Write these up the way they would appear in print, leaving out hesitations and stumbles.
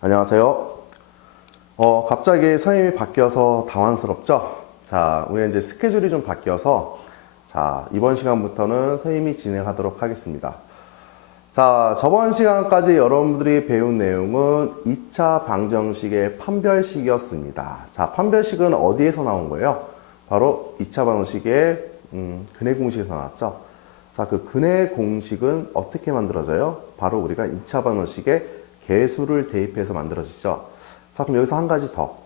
안녕하세요. 갑자기 선임이 바뀌어서 당황스럽죠? 자, 우리 이제 스케줄이 좀 바뀌어서 이번 시간부터는 선임이 진행하도록 하겠습니다. 자, 저번 시간까지 여러분들이 배운 내용은 2차 방정식의 판별식이었습니다. 자, 판별식은 어디에서 나온 거예요? 바로 2차 방정식의 근해 공식에서 나왔죠. 자, 그 근해 공식은 어떻게 만들어져요? 바로 우리가 2차 방정식의 개수를 대입해서 만들어지죠. 자, 그럼 여기서 한 가지 더.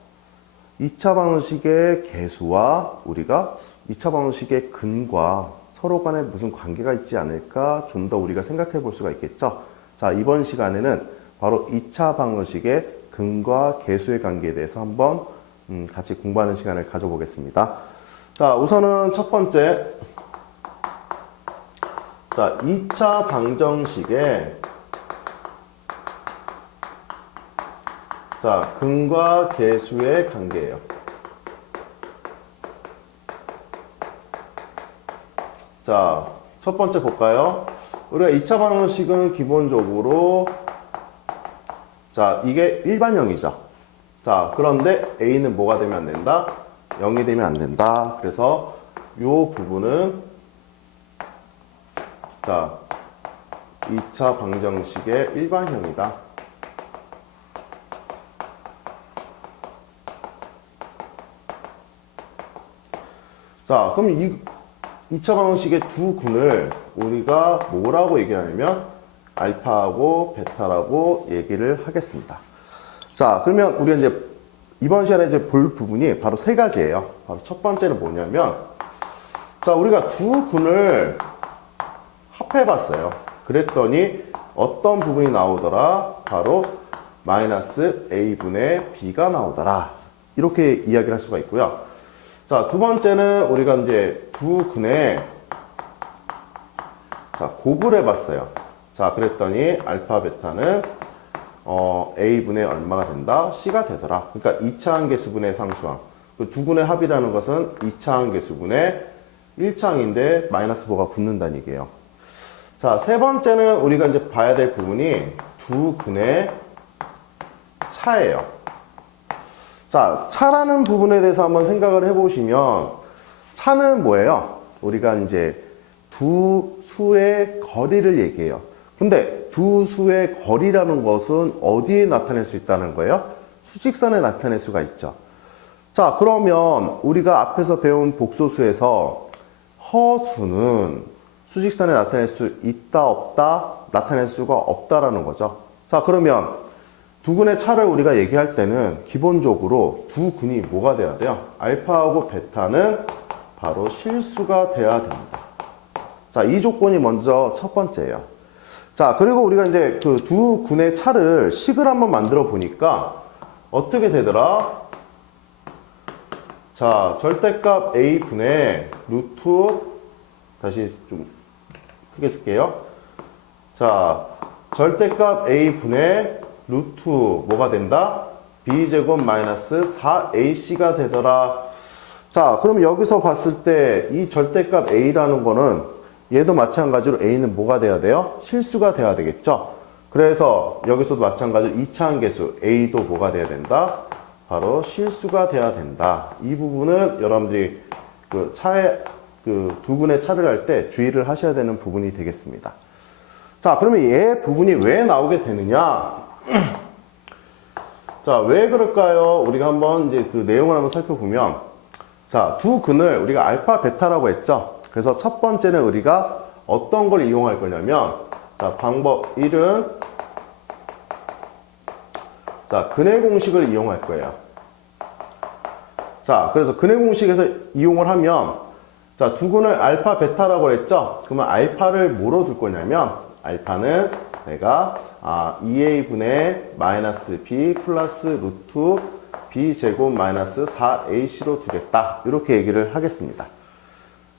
2차 방정식의 개수와 우리가 2차 방정식의 근과 서로 간에 무슨 관계가 있지 않을까 좀 더 우리가 생각해 볼 수가 있겠죠. 자, 이번 시간에는 바로 2차 방정식의 근과 개수의 관계에 대해서 한번 같이 공부하는 시간을 가져보겠습니다. 자, 우선은 첫 번째. 자, 2차 방정식의 근과 개수의 관계예요. 자, 첫 번째 볼까요? 우리가 2차 방정식은 기본적으로 이게 일반형이죠. 자, 그런데 A는 뭐가 되면 안 된다? 0이 되면 안 된다. 그래서 이 부분은 2차 방정식의 일반형이다. 자, 그럼 이 2차 방정식의 두 근을 우리가 뭐라고 얘기하냐면 알파하고 베타라고 얘기를 하겠습니다. 자, 그러면 우리가 이제 이번 시간에 이제 볼 부분이 바로 세 가지예요. 바로 첫 번째는 뭐냐면, 자, 우리가 두 근을 합해봤어요. 그랬더니 어떤 부분이 나오더라? 바로 마이너스 A분의 B가 나오더라. 이렇게 이야기를 할 수가 있고요. 자, 두 번째는 우리가 이제 두 근에 곱을 해봤어요. 자, 그랬더니 알파, 베타는 A분의 얼마가 된다? C가 되더라. 그러니까 2차 항계수분의 상수항. 그 두 근의 합이라는 것은 2차 항계수분의 1차항인데 마이너스 5가 붙는다는 얘기예요. 자, 세 번째는 우리가 이제 봐야 될 부분이 두 근의 차예요. 자, 차라는 부분에 대해서 한번 생각을 해보시면, 차는 뭐예요? 우리가 이제 두 수의 거리를 얘기해요. 근데 두 수의 거리라는 것은 어디에 나타낼 수 있다는 거예요? 수직선에 나타낼 수가 있죠. 자, 그러면 우리가 앞에서 배운 복소수에서 허수는 수직선에 나타낼 수 있다, 없다? 나타낼 수가 없다라는 거죠. 자, 그러면 두 근의 차를 우리가 얘기할 때는 기본적으로 두 근이 뭐가 돼야 돼요? 알파하고 베타는 바로 실수가 돼야 됩니다. 자, 이 조건이 먼저 첫 번째예요. 자, 그리고 우리가 이제 그 두 근의 차를 식을 한번 만들어 보니까 어떻게 되더라? 자, 절대값 A분의 루트, 다시 좀 크게 쓸게요. 자, 절대값 A분의 루트 뭐가 된다? B제곱 마이너스 4AC가 되더라. 자, 그럼 여기서 봤을 때 이 절대값 A라는 거는 얘도 마찬가지로 A는 뭐가 돼야 돼요? 실수가 돼야 되겠죠? 그래서 여기서도 마찬가지로 2차 항계수 A도 뭐가 돼야 된다? 바로 실수가 돼야 된다. 이 부분은 여러분들이 그 차의 그 두 근의 차를 할 때 주의를 하셔야 되는 부분이 되겠습니다. 자, 그러면 얘 부분이 왜 나오게 되느냐? 자, 왜 그럴까요? 우리가 한번 이제 그 내용을 한번 살펴보면, 자, 두 근을 우리가 알파, 베타라고 했죠? 그래서 첫 번째는 우리가 어떤 걸 이용할 거냐면, 자, 방법 1은, 자, 근해 공식을 이용할 거예요. 자, 그래서 근해 공식에서 이용을 하면, 자, 두 근을 알파, 베타라고 했죠? 그러면 알파를 뭐로 둘 거냐면, 알파는 내가 2a분의 마이너스 b 플러스 루트 b제곱 마이너스 4ac로 두겠다. 이렇게 얘기를 하겠습니다.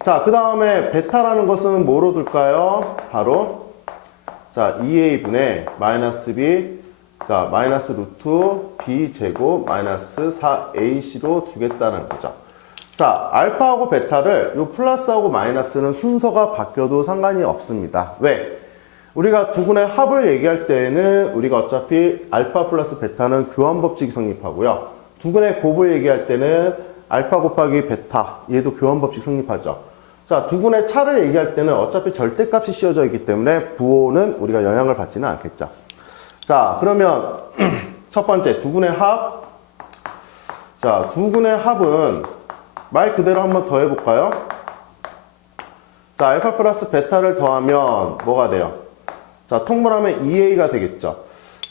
자, 그 다음에 베타라는 것은 뭐로 둘까요? 바로 2a분의 마이너스 b 마이너스 루트 b제곱 마이너스 4ac로 두겠다는 거죠. 자, 알파하고 베타를 요 플러스하고 마이너스는 순서가 바뀌어도 상관이 없습니다. 왜? 우리가 두근의 합을 얘기할 때는 우리가 어차피 알파 플러스 베타는 교환법칙이 성립하고요. 두근의 곱을 얘기할 때는 알파 곱하기 베타, 얘도 교환법칙 성립하죠. 자, 두근의 차를 얘기할 때는 어차피 절대값이 씌워져 있기 때문에 부호는 우리가 영향을 받지는 않겠죠. 자, 그러면 첫 번째 두근의 합. 자, 두근의 합은 말 그대로 한번 더 해볼까요? 자, 알파 플러스 베타를 더하면 뭐가 돼요? 자, 통분하면 2a가 되겠죠.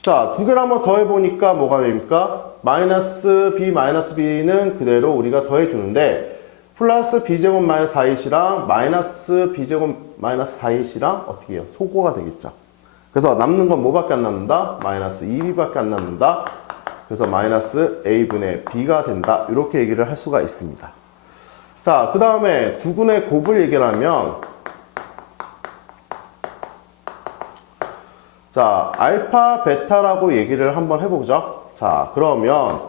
자, 두 개를 한번 더해보니까 뭐가 됩니까? 마이너스 b 마이너스 b는 그대로 우리가 더해주는데 플러스 b제곱 마이너스 4ac랑 마이너스 b제곱 마이너스 4ac랑 어떻게 해요? 소거가 되겠죠. 그래서 남는 건 뭐밖에 안 남는다? 마이너스 2b밖에 안 남는다. 그래서 마이너스 a분의 b가 된다. 이렇게 얘기를 할 수가 있습니다. 자, 그 다음에 두근의 곱을 얘기를 하면 자, 알파, 베타라고 얘기를 한번 해보죠. 자, 그러면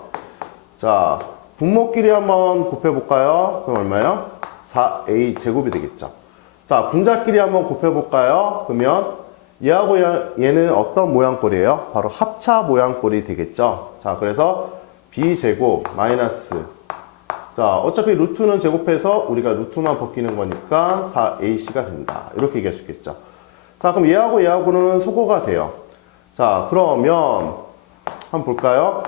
자, 분모끼리 한번 곱해볼까요? 그럼 얼마예요? 4a 제곱이 되겠죠. 자, 분자끼리 한번 곱해볼까요? 그러면 얘하고 얘는 어떤 모양꼴이에요? 바로 합차 모양꼴이 되겠죠. 자, 그래서 b제곱 마이너스 자, 어차피 루트는 제곱해서 우리가 루트만 벗기는 거니까 4ac가 된다. 이렇게 얘기할 수 있겠죠. 자, 그럼 얘하고는 소거가 돼요. 자, 그러면 한번 볼까요?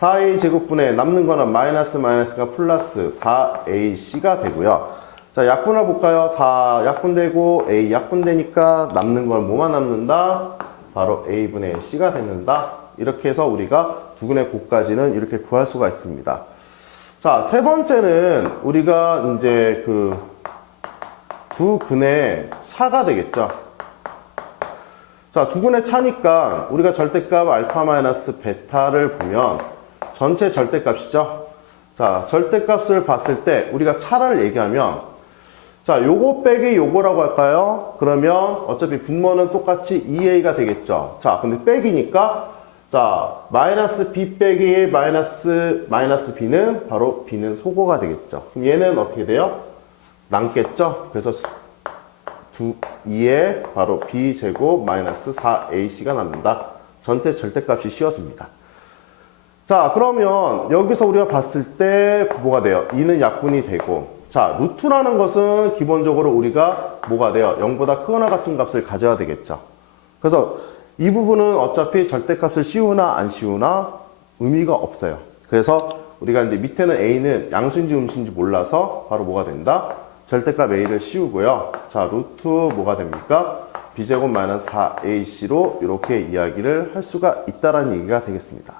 4a 제곱분에 남는 거는 마이너스가 플러스 4ac가 되고요. 자, 약분을 볼까요? 4 약분되고 a 약분되니까 남는 건 뭐만 남는다? 바로 a분의 c가 된다. 이렇게 해서 우리가 두근의 곱까지는 이렇게 구할 수가 있습니다. 자, 세 번째는 우리가 이제 그 두 근의 차가 되겠죠. 자, 두 근의 차니까 우리가 절대값 알파 마이너스 베타를 보면 전체 절대값이죠. 자, 절대값을 봤을 때 우리가 차를 얘기하면 자, 요거 빼기 요거라고 할까요? 그러면 어차피 분모는 똑같이 2a가 되겠죠. 자, 근데 빼기니까 자, 마이너스 b 빼기 마이너스 b는 바로 b는 소거가 되겠죠. 그럼 얘는 어떻게 돼요? 남겠죠? 그래서 2에 바로 b제곱 마이너스 4ac가 남는다. 전체 절대값이 씌워집니다. 자, 그러면 여기서 우리가 봤을 때 뭐가 돼요? 2는 약분이 되고 자, 루트라는 것은 기본적으로 우리가 뭐가 돼요? 0보다 크거나 같은 값을 가져야 되겠죠. 그래서 이 부분은 어차피 절대값을 씌우나 안 씌우나 의미가 없어요. 그래서 우리가 이제 밑에는 a는 양수인지 음수인지 몰라서 바로 뭐가 된다? 절대값 a를 씌우고요. 자, 루트 뭐가 됩니까? b제곱 마이너스 4ac로 이렇게 이야기를 할 수가 있다라는 얘기가 되겠습니다.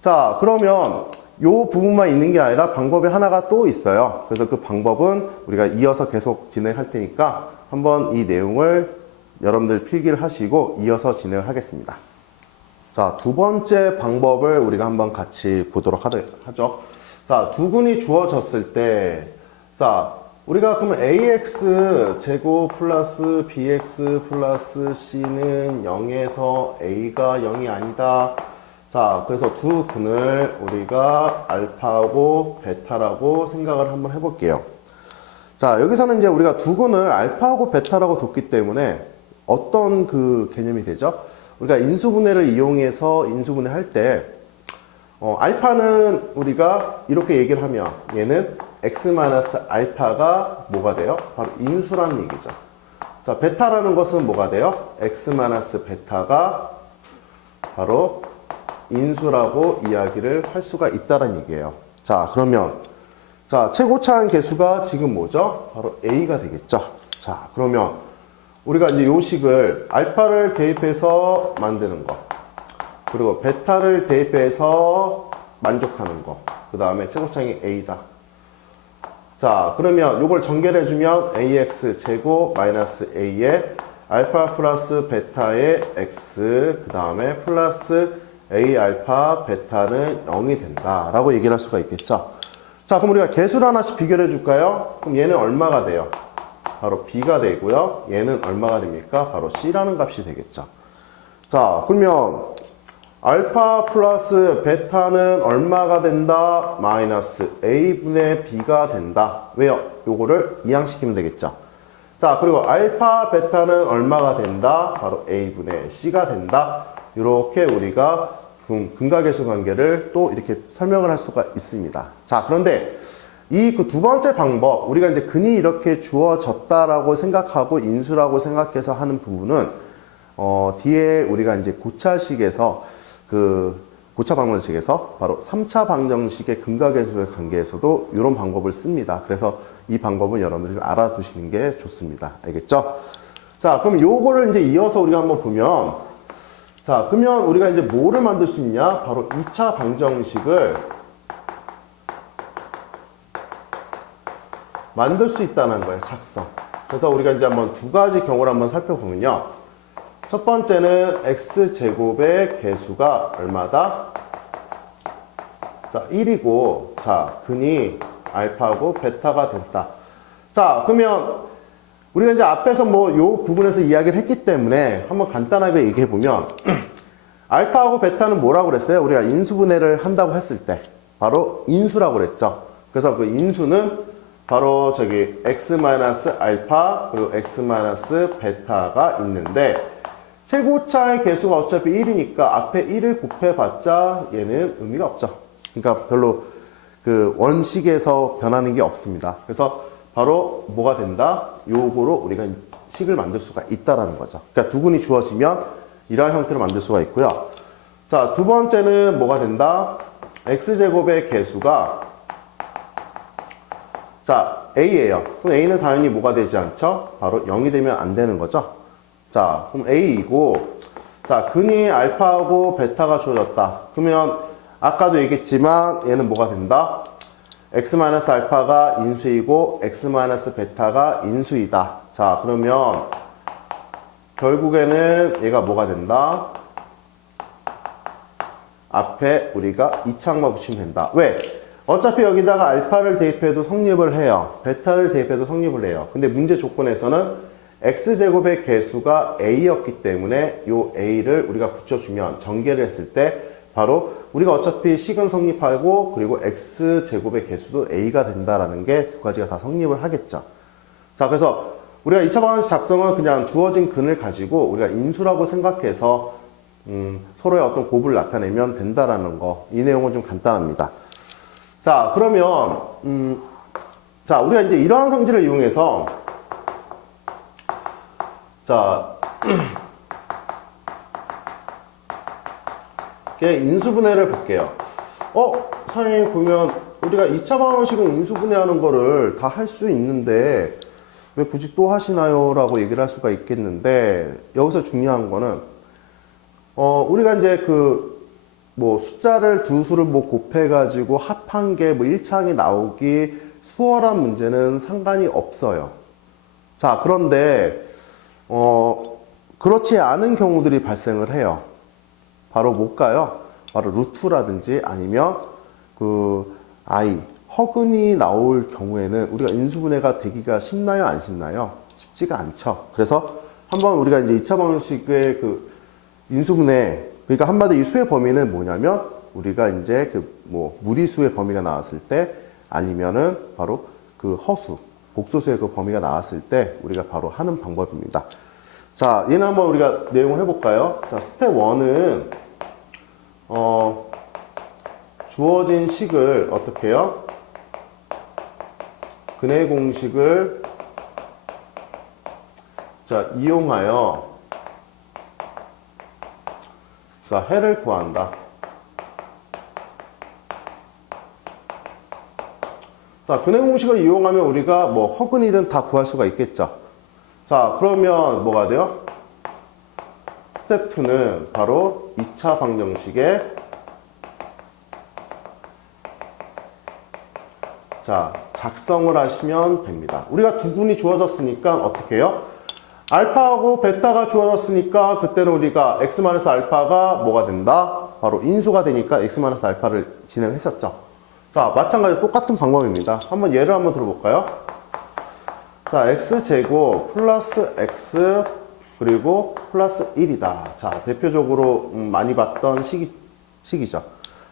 자, 그러면 요 부분만 있는 게 아니라 방법이 하나가 또 있어요. 그래서 그 방법은 우리가 이어서 계속 진행할 테니까 한번 이 내용을 여러분들 필기를 하시고 이어서 진행을 하겠습니다. 자, 두 번째 방법을 우리가 한번 같이 보도록 하죠. 자, 두근이 주어졌을 때, 자, 우리가 그러면 ax 제곱 플러스 bx 플러스 c는 0에서 a가 0이 아니다. 자, 그래서 두 근을 우리가 알파하고 베타라고 생각을 한번 해볼게요. 자, 여기서는 이제 우리가 두 근을 알파하고 베타라고 뒀기 때문에 어떤 그 개념이 되죠? 우리가 인수분해를 이용해서 인수분해 할 때, 알파는 우리가 이렇게 얘기를 하면 얘는 x-알파가 뭐가 돼요? 바로 인수라는 얘기죠. 자, 베타라는 것은 뭐가 돼요? x-베타가 바로 인수라고 이야기를 할 수가 있다는 얘기예요. 자, 그러면 자, 최고차항 계수가 지금 뭐죠? 바로 a가 되겠죠. 자, 그러면 우리가 이제 요 식을 알파를 대입해서 만드는 거, 그리고 베타를 대입해서 만족하는 거, 그 다음에 최고차항이 a다. 자, 그러면 요걸 전개해주면 ax 제곱 마이너스 a에 알파 플러스 베타의 x, 그 다음에 플러스 a 알파 베타는 0이 된다 라고 얘기를 할 수가 있겠죠. 자, 그럼 우리가 개수를 하나씩 비교를 해줄까요? 그럼 얘는 얼마가 돼요? 바로 b가 되고요. 얘는 얼마가 됩니까? 바로 c라는 값이 되겠죠. 자, 그러면 알파 플러스 베타는 얼마가 된다? 마이너스 a분의 b가 된다. 왜요? 요거를 이항시키면 되겠죠. 자, 그리고 알파, 베타는 얼마가 된다? 바로 A분의 C가 된다. 이렇게 우리가 근각계수 관계를 또 이렇게 설명을 할 수가 있습니다. 자, 그런데 이 그 두 번째 방법, 우리가 이제 근이 이렇게 주어졌다라고 생각하고 인수라고 생각해서 하는 부분은, 뒤에 우리가 이제 고차식에서 고차 방정식에서 바로 3차 방정식의 근각계수의 관계에서도 이런 방법을 씁니다. 그래서 이 방법은 여러분들이 알아두시는 게 좋습니다. 알겠죠? 자, 그럼 요거를 이제 이어서 우리가 한번 보면, 자, 그러면 우리가 이제 뭐를 만들 수 있냐? 바로 2차 방정식을 만들 수 있다는 거예요. 작성. 그래서 우리가 이제 한번 두 가지 경우를 한번 살펴보면요. 첫 번째는 x제곱의 개수가 얼마다? 자, 1이고, 자, 근이 알파고 베타가 됐다. 자, 그러면 우리가 이제 앞에서 뭐 요 부분에서 이야기를 했기 때문에 한번 간단하게 얘기해 보면 알파하고 베타는 뭐라고 그랬어요? 우리가 인수분해를 한다고 했을 때 바로 인수라고 그랬죠. 그래서 그 인수는 바로 저기 x-알파 그리고 x-베타가 있는데 최고차의 개수가 어차피 1이니까 앞에 1을 곱해봤자 얘는 의미가 없죠. 그러니까 별로 그 원식에서 변하는 게 없습니다. 그래서 바로 뭐가 된다? 요거로 우리가 식을 만들 수가 있다라는 거죠. 그러니까 두 근이 주어지면 이러한 형태로 만들 수가 있고요. 자, 두 번째는 뭐가 된다? x제곱의 개수가 자, a예요. 그럼 a는 당연히 뭐가 되지 않죠? 바로 0이 되면 안 되는 거죠. 자, 그럼 a이고, 자, 근이 알파하고 베타가 주어졌다. 그러면 아까도 얘기했지만 얘는 뭐가 된다? x-알파가 인수이고 x-베타가 인수이다. 자, 그러면 결국에는 얘가 뭐가 된다? 앞에 우리가 이차항만 붙이면 된다. 왜? 어차피 여기다가 알파를 대입해도 성립을 해요. 베타를 대입해도 성립을 해요. 근데 문제 조건에서는 x제곱의 개수가 a였기 때문에 요 a를 우리가 붙여주면 전개를 했을 때 바로 우리가 어차피 식은 성립하고 그리고 x제곱의 개수도 a가 된다라는 게 두 가지가 다 성립을 하겠죠. 자, 그래서 우리가 2차 방정식 작성은 그냥 주어진 근을 가지고 우리가 인수라고 생각해서 서로의 어떤 곱을 나타내면 된다라는 거. 이 내용은 좀 간단합니다. 자, 그러면 자, 우리가 이제 이러한 성질을 이용해서 자, 인수분해를 볼게요. 선생님 보면 우리가 2차 방정식은 인수분해하는 거를 다 할 수 있는데 왜 굳이 또 하시나요? 라고 얘기를 할 수가 있겠는데 여기서 중요한 거는 우리가 이제 뭐 숫자를 두 수를 뭐 곱해가지고 합한 게 뭐 1차항이 나오기 수월한 문제는 상관이 없어요. 자, 그런데 그렇지 않은 경우들이 발생을 해요. 바로 뭘까요? 바로 루트라든지 아니면 허근이 나올 경우에는 우리가 인수분해가 되기가 쉽나요? 안 쉽나요? 쉽지가 않죠. 그래서 한번 우리가 이제 2차 방정식의 인수분해, 그러니까 한마디 이 수의 범위는 뭐냐면 우리가 이제 뭐 무리수의 범위가 나왔을 때 아니면은 바로 허수, 복소수의 범위가 나왔을 때 우리가 바로 하는 방법입니다. 자, 얘는 한번 우리가 내용을 해볼까요? 자, 스텝 1은 주어진 식을 어떻게 해요? 근의 공식을 자, 이용하여 자, 해를 구한다. 자, 근의 공식을 이용하면 우리가 뭐 허근이든 다 구할 수가 있겠죠. 자, 그러면 뭐가 돼요? 스텝 2는 바로 2차 방정식의 자, 작성을 하시면 됩니다. 우리가 두 근이 주어졌으니까 어떻게 해요? 알파하고 베타가 주어졌으니까 그때는 우리가 x-알파가 뭐가 된다? 바로 인수가 되니까 x-알파를 진행했었죠. 자, 마찬가지로 똑같은 방법입니다. 한번 예를 한번 들어볼까요? 자, x제곱 플러스 x 그리고 플러스 1이다. 자, 대표적으로 많이 봤던 식이죠.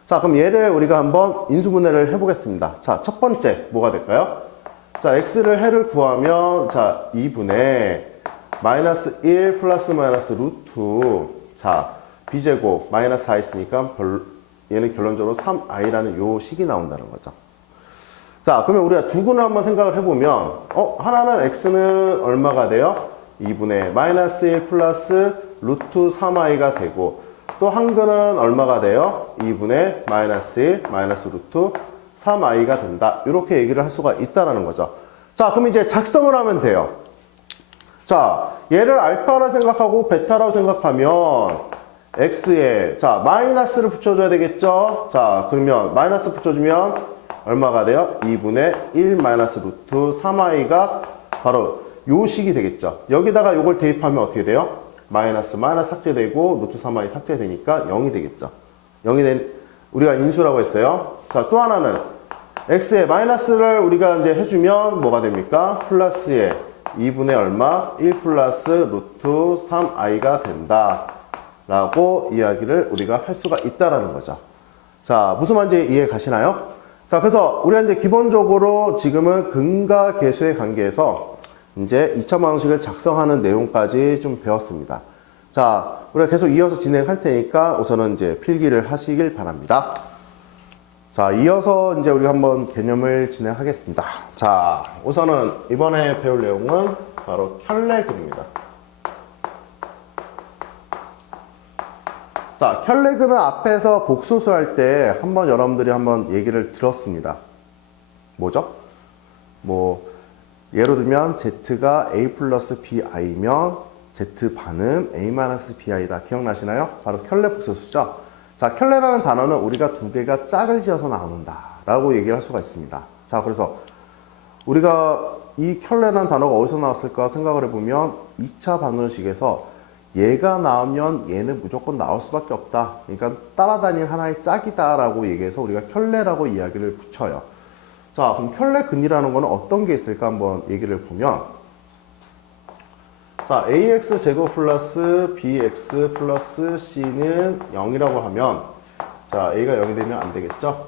자, 그럼 얘를 우리가 한번 인수분해를 해보겠습니다. 자, 첫 번째 뭐가 될까요? 자, x를 해를 구하면, 자, 2분의 마이너스 1 플러스 마이너스 루트. 자, b제곱 마이너스 4 있으니까 얘는 결론적으로 3i라는 요 식이 나온다는 거죠. 자, 그러면 우리가 두 근을 한번 생각을 해보면, 하나는 x는 얼마가 돼요? 2분의 마이너스 1 플러스 루트 3i가 되고, 또 한 근은 얼마가 돼요? 2분의 마이너스 1 마이너스 루트 3i가 된다. 이렇게 얘기를 할 수가 있다는 거죠. 자, 그럼 이제 작성을 하면 돼요. 자, 얘를 알파라 생각하고 베타라고 생각하면 x에, 자, 마이너스를 붙여줘야 되겠죠? 자, 그러면 마이너스 붙여주면 얼마가 돼요? 2분의 1 마이너스 루트 3i가 바로 요 식이 되겠죠. 여기다가 요걸 대입하면 어떻게 돼요? 마이너스 삭제되고 루트 3i 삭제되니까 0이 되겠죠. 0이 된, 우리가 인수라고 했어요. 자, 또 하나는 x에 마이너스를 우리가 이제 해주면 뭐가 됩니까? 플러스에 2분의 얼마? 1 플러스 루트 3i가 된다. 라고 이야기를 우리가 할 수가 있다라는 거죠. 자, 무슨 말인지 이해 가시나요? 자, 그래서 우리가 이제 기본적으로 지금은 근과 계수의 관계에서 이제 2차 방정식을 작성하는 내용까지 좀 배웠습니다. 자, 우리가 계속 이어서 진행할 테니까 우선은 이제 필기를 하시길 바랍니다. 자, 이어서 이제 우리가 한번 개념을 진행하겠습니다. 자, 우선은 이번에 배울 내용은 바로 켤레근입니다. 자, 켤레근은 앞에서 복소수 할 때 한번 여러분들이 한번 얘기를 들었습니다. 뭐죠? 예를 들면 z가 a 플러스 bi면 z반은 a bi다. 기억나시나요? 바로 켤레 복소수죠. 자, 켤레라는 단어는 우리가 두 개가 짝을 지어서 나온다 라고 얘기를 할 수가 있습니다. 자, 그래서 우리가 이 켤레라는 단어가 어디서 나왔을까 생각을 해보면 2차 방정식에서 얘가 나오면 얘는 무조건 나올 수밖에 없다. 그러니까 따라다닐 하나의 짝이다 라고 얘기해서 우리가 켤레라고 이야기를 붙여요. 자, 그럼 켤레근이라는 거는 어떤 게 있을까 한번 얘기를 보면, 자, ax 제곱 플러스 bx 플러스 c는 0이라고 하면, 자, a가 0이 되면 안 되겠죠?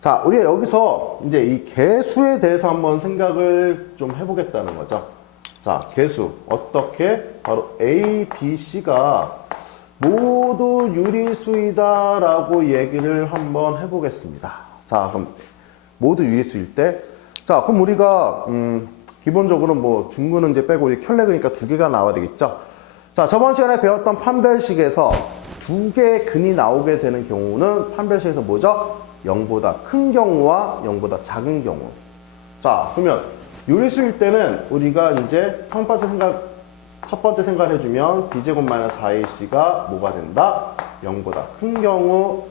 자, 우리가 여기서 이제 이 개수에 대해서 한번 생각을 좀 해보겠다는 거죠. 자, 개수. 어떻게? 바로 a, b, c가 모두 유리수이다 라고 얘기를 한번 해보겠습니다. 자, 그럼 모두 유리수일 때, 자, 그럼 우리가 기본적으로 중근은 이제 빼고 켤레근이니까 두 개가 나와야 되겠죠. 자, 저번 시간에 배웠던 판별식에서 두 개의 근이 나오게 되는 경우는 판별식에서 뭐죠? 0보다 큰 경우와 0보다 작은 경우. 자, 그러면 유리수일 때는 우리가 이제 첫 번째 생각을 해주면 b제곱 마이너스 4ac가 뭐가 된다? 0보다 큰 경우.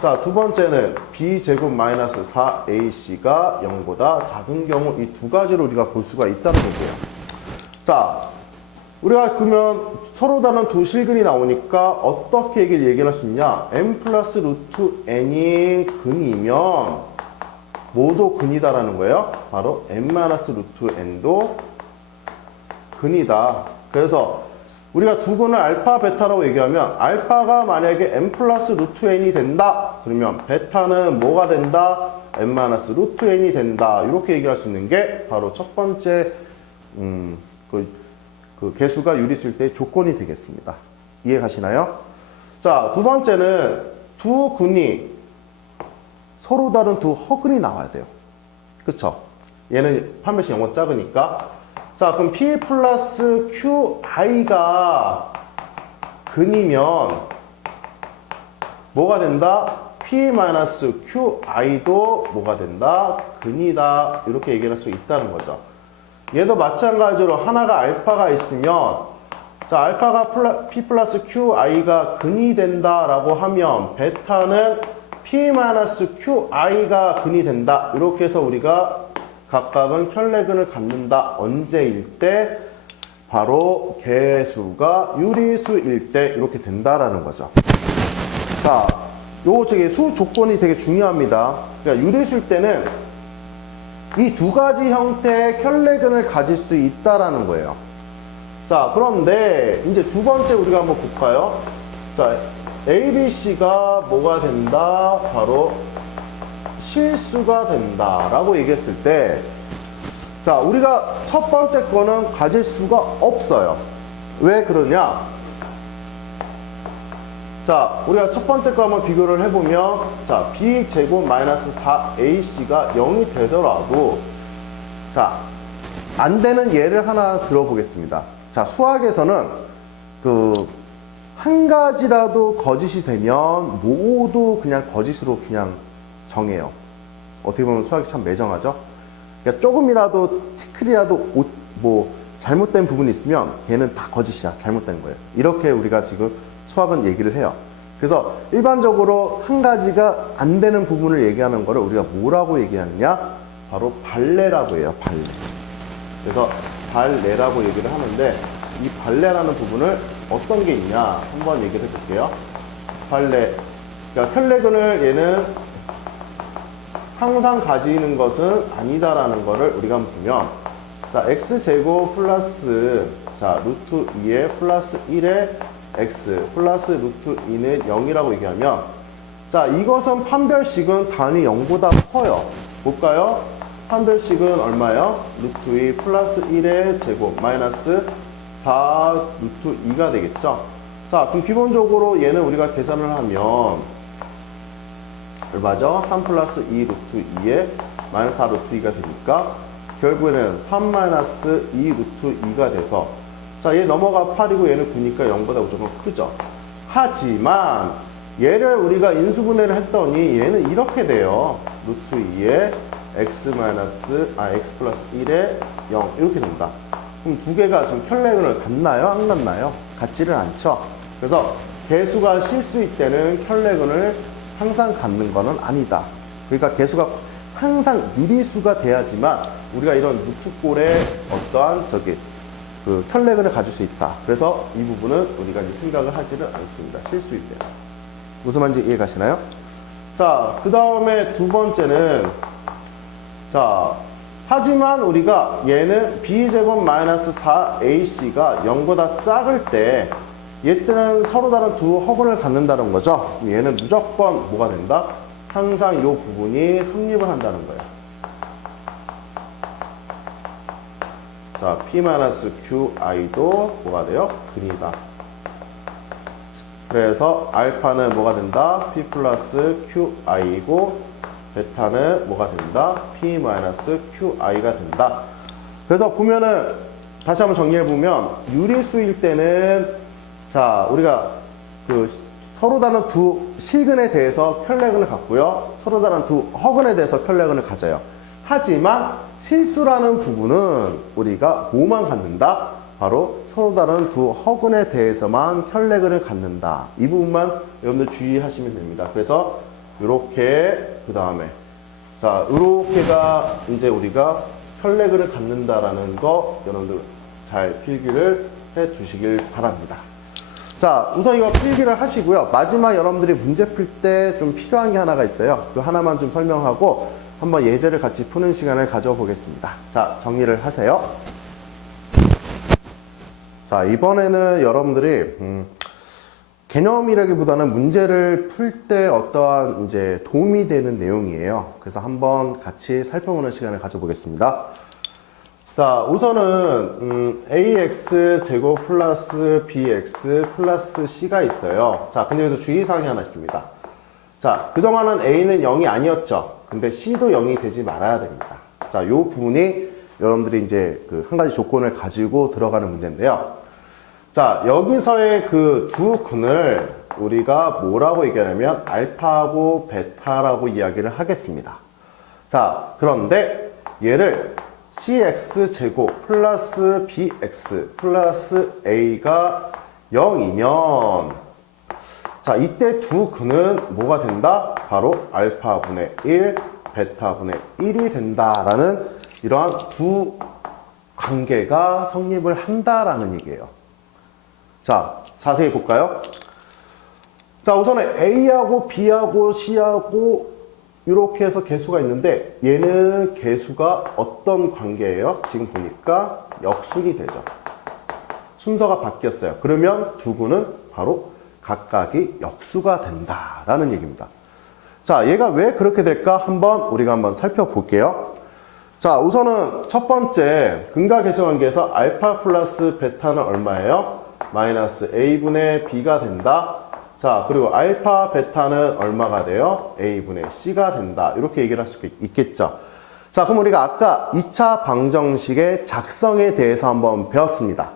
자, 두 번째는 b제곱 마이너스 4ac가 0보다 작은 경우. 이 두 가지를 우리가 볼 수가 있다는 거고요. 자, 우리가 그러면 서로 다른 두 실근이 나오니까 어떻게 얘기를 할 수 있냐? n 플러스 루트 n이 근이면 모두 근이다라는 거예요. 바로 n 마이너스 루트 n도 근이다. 그래서 우리가 두 근을 알파, 베타라고 얘기하면 알파가 만약에 n 플러스 루트 n이 된다. 그러면 베타는 뭐가 된다? n 마이너스 루트 n이 된다. 이렇게 얘기할 수 있는 게 바로 첫 번째 그 개수가 유리수일 때의 조건이 되겠습니다. 이해 가시나요? 자, 두 번째는 두 근이 서로 다른 두 허근이 나와야 돼요. 그쵸? 얘는 판별식 0보다 작으니까. 자, 그럼 P 플러스 QI가 근이면 뭐가 된다? P 마이너스 QI도 뭐가 된다? 근이다. 이렇게 얘기할 수 있다는 거죠. 얘도 마찬가지로 하나가 알파가 있으면, 자, 알파가 P 플러스 QI가 근이 된다라고 하면 베타는 P 마이너스 QI가 근이 된다. 이렇게 해서 우리가 각각은 켤레근을 갖는다. 언제일 때? 바로 개수가 유리수일 때 이렇게 된다라는 거죠. 자, 수 조건이 되게 중요합니다. 그러니까 유리수일 때는 이 두 가지 형태의 켤레근을 가질 수 있다라는 거예요. 자, 그런데 이제 두 번째 우리가 한번 볼까요? 자, ABC가 뭐가 된다? 바로 실수가 된다 라고 얘기했을 때, 자, 우리가 첫 번째 거는 가질 수가 없어요. 왜 그러냐? 자, 우리가 첫 번째 거 한번 비교를 해보면, 자, b제곱 마이너스 4ac가 0이 되더라도, 자, 안 되는 예를 하나 들어보겠습니다. 자, 수학에서는 한 가지라도 거짓이 되면 모두 그냥 거짓으로 그냥 정해요. 어떻게 보면 수학이 참 매정하죠? 그러니까 조금이라도 티클이라도 잘못된 부분이 있으면 걔는 다 거짓이야. 잘못된 거예요. 이렇게 우리가 지금 수학은 얘기를 해요. 그래서 일반적으로 한 가지가 안 되는 부분을 얘기하는 거를 우리가 뭐라고 얘기하느냐? 바로 발레라고 해요. 발레. 그래서 발레라고 얘기를 하는데, 이 발레라는 부분을 어떤 게 있냐 한번 얘기를 해볼게요. 발레, 그러니까 혈내근을 얘는 항상 가지는 것은 아니다라는 거를 우리가 한번 보면, 자, x제곱 플러스, 자, 루트 2에 플러스 1에 x 플러스 루트 2는 0이라고 얘기하면, 자, 이것은 판별식은 단위 0보다 커요. 볼까요? 판별식은 얼마예요? 루트 2 플러스 1의 제곱 마이너스 4 루트 2가 되겠죠? 자, 그럼 기본적으로 얘는 우리가 계산을 하면 얼마죠? 3 플러스 2 루트 2에 마이너스 4 루트 2가 되니까 결국에는 3 마이너스 2 루트 2가 돼서, 자, 얘 넘어가 8이고 얘는 9니까 0보다 무조건 크죠. 하지만 얘를 우리가 인수분해를 했더니 얘는 이렇게 돼요. 루트 2에 x 플러스 1에 0 이렇게 된다. 그럼 두 개가 지금 혈내근을 같나요? 안 같나요? 같지를 않죠. 그래서 개수가 실수일 때는 혈내근을 항상 갖는 거는 아니다. 그러니까 개수가 항상 유리수가 돼야지만 우리가 이런 루트꼴에 어떠한 혈내근을 가질 수 있다. 그래서 이 부분은 우리가 이제 생각을 하지를 않습니다. 실수일 때. 무슨 말인지 이해 가시나요? 자, 그 다음에 두 번째는, 자, 하지만 우리가 얘는 b제곱 마이너스 4ac가 0보다 작을 때 얘들은 서로 다른 두 허근을 갖는다는 거죠. 얘는 무조건 뭐가 된다? 항상 이 부분이 성립을 한다는 거예요. 자, p-qi도 뭐가 돼요? 근이다. 그래서 알파는 뭐가 된다? p 플러스 qi고 베타는 뭐가 된다? p-qi가 된다. 그래서 보면은 다시 한번 정리해보면 유리수일 때는, 자, 우리가 서로 다른 두 실근에 대해서 혈내근을 갖고요. 서로 다른 두 허근에 대해서 혈내근을 가져요. 하지만 실수라는 부분은 우리가 뭐만 갖는다? 바로 서로 다른 두 허근에 대해서만 혈내근을 갖는다. 이 부분만 여러분들 주의하시면 됩니다. 그래서 이렇게, 그 다음에, 자, 이렇게가 이제 우리가 혈내근을 갖는다라는 거 여러분들 잘 필기를 해 주시길 바랍니다. 자, 우선 이거 필기를 하시고요. 마지막 여러분들이 문제 풀 때 좀 필요한 게 하나가 있어요. 그 하나만 좀 설명하고 한번 예제를 같이 푸는 시간을 가져보겠습니다. 자, 정리를 하세요. 자, 이번에는 여러분들이 개념이라기보다는 문제를 풀 때 어떠한 이제 도움이 되는 내용이에요. 그래서 한번 같이 살펴보는 시간을 가져보겠습니다. 자, 우선은 ax 제곱 플러스 bx 플러스 c가 있어요. 자, 근데 여기서 주의사항이 하나 있습니다. 자, 그동안은 a는 0이 아니었죠. 근데 c도 0이 되지 말아야 됩니다. 자, 요 부분이 여러분들이 이제 한 가지 조건을 가지고 들어가는 문제인데요. 자, 여기서의 그 두 근을 우리가 뭐라고 얘기하냐면 알파하고 베타라고 이야기를 하겠습니다. 자, 그런데 얘를 cx제곱 플러스 bx 플러스 a가 0이면, 자, 이때 두 근은 뭐가 된다? 바로 알파분의 1, 베타분의 1이 된다라는 이러한 두 관계가 성립을 한다라는 얘기예요. 자, 자세히 볼까요? 자, 우선은 A하고 B하고 C하고 이렇게 해서 개수가 있는데 얘는 개수가 어떤 관계예요? 지금 보니까 역순이 되죠. 순서가 바뀌었어요. 그러면 두 구는 바로 각각이 역수가 된다라는 얘기입니다. 자, 얘가 왜 그렇게 될까? 우리가 한번 살펴볼게요. 자, 우선은 첫 번째 근각계수관계에서 알파 플러스 베타는 얼마예요? 마이너스 a분의 b가 된다. 자, 그리고 알파 베타는 얼마가 돼요? a분의 c가 된다. 이렇게 얘기를 할 수 있겠죠. 자, 그럼 우리가 아까 2차 방정식의 작성에 대해서 한번 배웠습니다.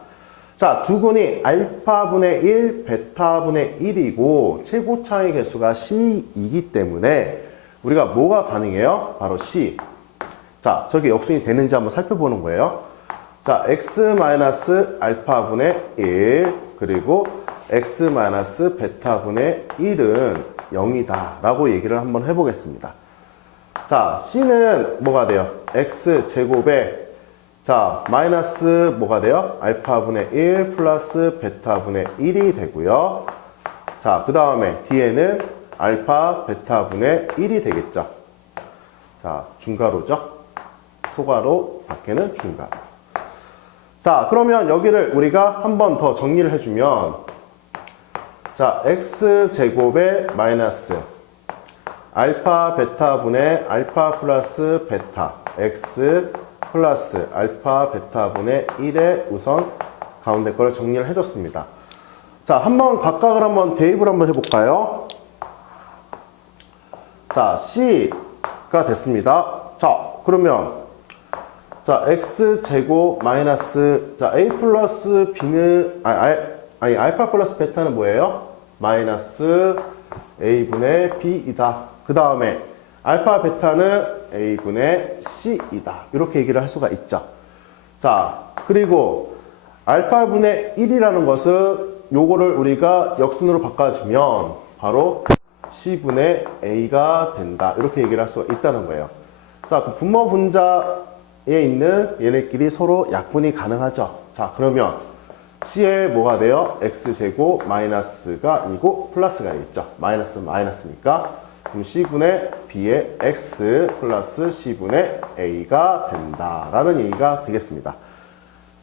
자, 두근이 알파분의 1, 베타분의 1이고 최고차의 개수가 c이기 때문에 우리가 뭐가 가능해요? 바로 c. 자, 저게 역순이 되는지 한번 살펴보는 거예요. 자, x-알파분의 1 그리고 x-베타분의 1은 0이다 라고 얘기를 한번 해보겠습니다. 자, c는 뭐가 돼요? x제곱에 자, 마이너스 뭐가 돼요? 알파분의 1 플러스 베타분의 1이 되고요. 자, 그 다음에 뒤에는 알파 베타분의 1이 되겠죠. 자, 중괄호죠. 소괄호 밖에는 중괄호. 자, 그러면 여기를 우리가 한 번 더 정리를 해주면 자, x제곱에 마이너스 알파 베타분의 알파 플러스 베타 x 플러스 알파 베타분의 1에 우선 가운데 거를 정리를 해줬습니다. 자, 한번 각각을 한번 대입을 한번 해볼까요? 자, c가 됐습니다. 자, 그러면 자, x제곱 마이너스 자, a 플러스 b는 아니 알파 플러스 베타는 뭐예요? 마이너스 a분의 b이다. 그 다음에 알파 베타는 a분의 c이다. 이렇게 얘기를 할 수가 있죠. 자, 그리고 알파분의 1이라는 것은 요거를 우리가 역순으로 바꿔주면 바로 c분의 a가 된다. 이렇게 얘기를 할 수가 있다는 거예요. 자, 그 분모 분자에 있는 얘네끼리 서로 약분이 가능하죠. 자, 그러면 c에 뭐가 돼요? x제곱 마이너스가 아니고 플러스가 있죠. 마이너스니까 그럼 c분의 b의 x 플러스 c분의 a가 된다라는 얘기가 되겠습니다.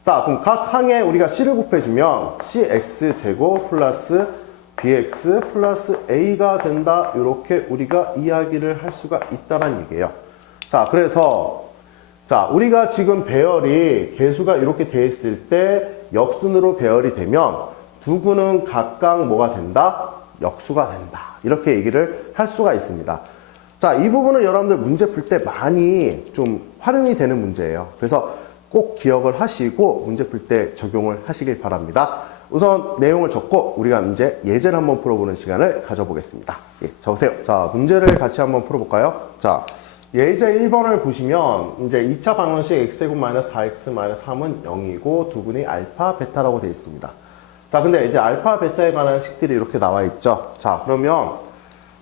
자, 그럼 각 항에 우리가 c를 곱해주면 cx제곱 플러스 bx 플러스 a가 된다. 이렇게 우리가 이야기를 할 수가 있다는 얘기예요. 자, 그래서 자, 우리가 지금 배열이 개수가 이렇게 돼 있을 때 역순으로 배열이 되면 두 구는 각각 뭐가 된다? 역수가 된다. 이렇게 얘기를 할 수가 있습니다. 자, 이 부분은 여러분들 문제 풀 때 많이 좀 활용이 되는 문제예요. 그래서 꼭 기억을 하시고 문제 풀 때 적용을 하시길 바랍니다. 우선 내용을 적고 우리가 이제 예제를 한번 풀어보는 시간을 가져보겠습니다. 예, 적으세요. 자, 문제를 같이 한번 풀어볼까요? 자, 예제 1번을 보시면 이제 2차 방정식 x제곱 마이너스 4x 마이너스 3은 0이고 두 분이 알파 베타라고 되어 있습니다. 자, 근데 이제 알파 베타에 관한 식들이 이렇게 나와 있죠. 자, 그러면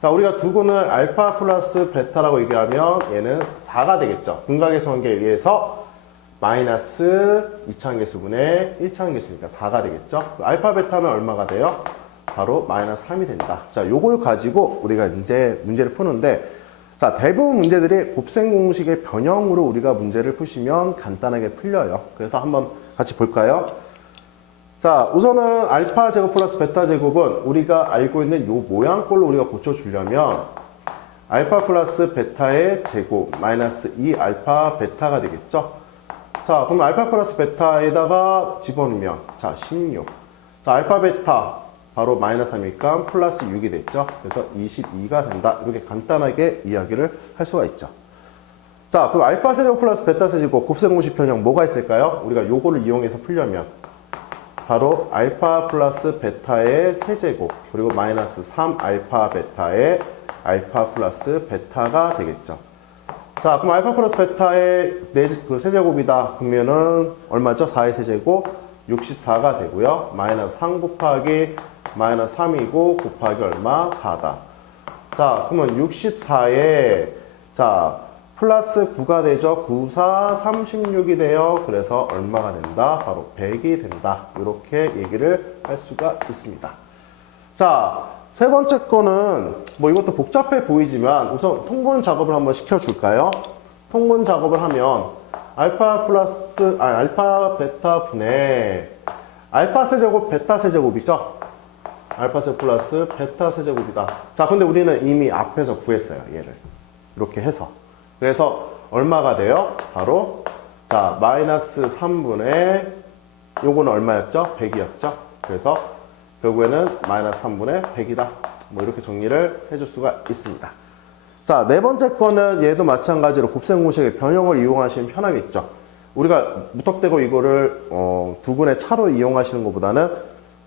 자, 우리가 두근을 알파 플러스 베타라고 얘기하면 얘는 4가 되겠죠. 근각의 관계에 의해서 마이너스 2차항계수분의 1차항계수니까 4가 되겠죠. 알파 베타는 얼마가 돼요? 바로 마이너스 3이 된다. 자, 요걸 가지고 우리가 이제 문제를 푸는데 자, 대부분 문제들이 곱셈 공식의 변형으로 우리가 문제를 푸시면 간단하게 풀려요. 그래서 한번 같이 볼까요? 자, 우선은 알파 제곱 플러스 베타 제곱은 우리가 알고 있는 요 모양꼴로 우리가 고쳐주려면 알파 플러스 베타의 제곱 마이너스 2 알파 베타가 되겠죠? 자, 그럼 알파 플러스 베타에다가 집어넣으면 자, 16. 자, 알파 베타 바로 마이너스 3이니까 플러스 6이 됐죠? 그래서 22가 된다. 이렇게 간단하게 이야기를 할 수가 있죠. 자, 그럼 알파 세제곱 플러스 베타 세제곱 곱셈 공식 변형 뭐가 있을까요? 우리가 요거를 이용해서 풀려면 바로 알파 플러스 베타의 세제곱 그리고 마이너스 3 알파 베타의 알파 플러스 베타가 되겠죠. 자, 그럼 알파 플러스 베타의 그 세제곱이다. 그러면은 얼마죠? 4의 세제곱 64가 되고요. 마이너스 3 곱하기 마이너스 3이고 곱하기 얼마? 4다. 자, 그러면 64에 자 플러스 9가 되죠. 9, 4, 36이 돼요. 그래서 얼마가 된다? 바로 100이 된다. 이렇게 얘기를 할 수가 있습니다. 자, 세 번째 거는 뭐 이것도 복잡해 보이지만 우선 통분 작업을 한번 시켜줄까요? 통분 작업을 하면 알파 플러스 알파 베타 분의 알파 세제곱 베타 세제곱이죠. 알파 세제곱 플러스 베타 세제곱이다. 자, 근데 우리는 이미 앞에서 구했어요. 얘를 이렇게 해서. 그래서 얼마가 돼요? 바로 자 마이너스 3분의 요거는 얼마였죠? 100이었죠? 그래서 결국에는 마이너스 3분의 100이다. 뭐 이렇게 정리를 해줄 수가 있습니다. 자, 네 번째 거는 얘도 마찬가지로 곱셈 공식의 변형을 이용하시면 편하겠죠. 우리가 무턱대고 이거를 두 분의 차로 이용하시는 것보다는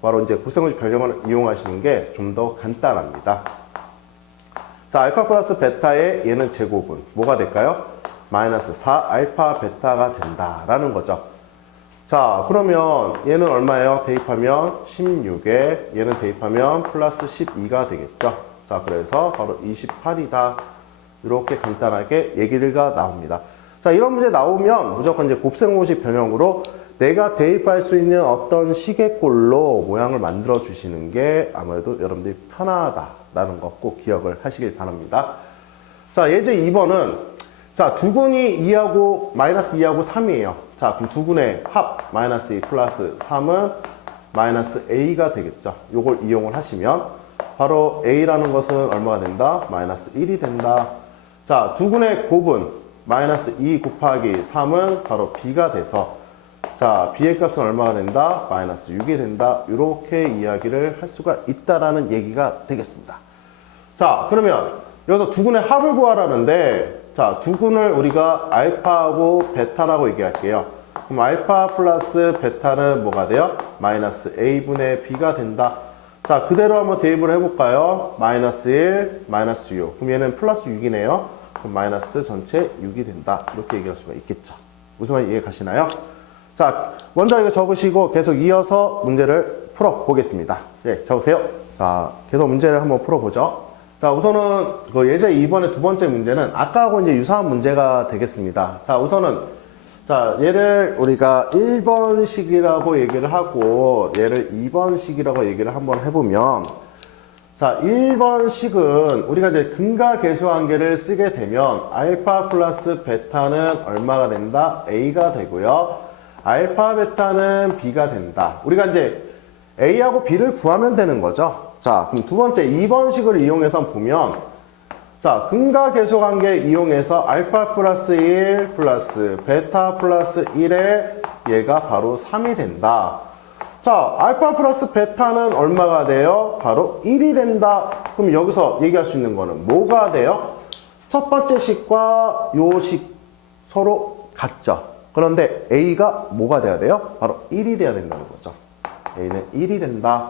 바로 이제 곱셈 공식 변형을 이용하시는 게 좀 더 간단합니다. 자, 알파 플러스 베타의 얘는 제곱은 뭐가 될까요? 마이너스 4 알파 베타가 된다라는 거죠. 자, 그러면 얘는 얼마예요? 대입하면 16에 얘는 대입하면 플러스 12가 되겠죠. 자, 그래서 바로 28이다. 이렇게 간단하게 얘기가 나옵니다. 자, 이런 문제 나오면 무조건 이제 곱셈 공식 변형으로 내가 대입할 수 있는 어떤 시계꼴로 모양을 만들어 주시는 게 아무래도 여러분들이 편하다라는 거 꼭 기억을 하시길 바랍니다. 자, 예제 2번은 자, 두근이 2하고 마이너스 2하고 3이에요. 자, 그럼 두근의 합 마이너스 2 플러스 3은 마이너스 A가 되겠죠. 요걸 이용을 하시면 바로 A라는 것은 얼마가 된다? 마이너스 1이 된다. 자, 두근의 곱은 마이너스 2 곱하기 3은 바로 B가 돼서 자, B의 값은 얼마가 된다? 마이너스 6이 된다. 이렇게 이야기를 할 수가 있다라는 얘기가 되겠습니다. 자, 그러면 여기서 두근의 합을 구하라는데 자, 두근을 우리가 알파하고 베타라고 얘기할게요. 그럼 알파 플러스 베타는 뭐가 돼요? 마이너스 A분의 B가 된다. 자, 그대로 한번 대입을 해볼까요? 마이너스 1, 마이너스 6. 그럼 얘는 플러스 6이네요. 그럼 마이너스 전체 6이 된다. 이렇게 얘기할 수가 있겠죠. 무슨 말인지 이해 가시나요? 자, 먼저 이거 적으시고 계속 이어서 문제를 풀어보겠습니다. 네, 적으세요. 자, 계속 문제를 한번 풀어보죠. 자, 우선은 그 예제 2번의 두 번째 문제는 아까하고 이제 유사한 문제가 되겠습니다. 자, 우선은 자, 얘를 우리가 1번식이라고 얘기를 하고 얘를 2번식이라고 얘기를 한번 해보면 자, 1번식은 우리가 이제 근과 계수 관계를 쓰게 되면 알파 플러스 베타는 얼마가 된다? A가 되고요. 알파 베타는 B가 된다. 우리가 이제 A하고 B를 구하면 되는 거죠. 자, 그럼 두 번째 2번식을 이용해서 보면 자, 근과 계수 관계 이용해서 알파 플러스 1 플러스 베타 플러스 1에 얘가 바로 3이 된다. 자, 알파 플러스 베타는 얼마가 돼요? 바로 1이 된다. 그럼 여기서 얘기할 수 있는 거는 뭐가 돼요? 첫 번째 식과 요 식 서로 같죠. 그런데 A가 뭐가 돼야 돼요? 바로 1이 돼야 된다는 거죠. A는 1이 된다.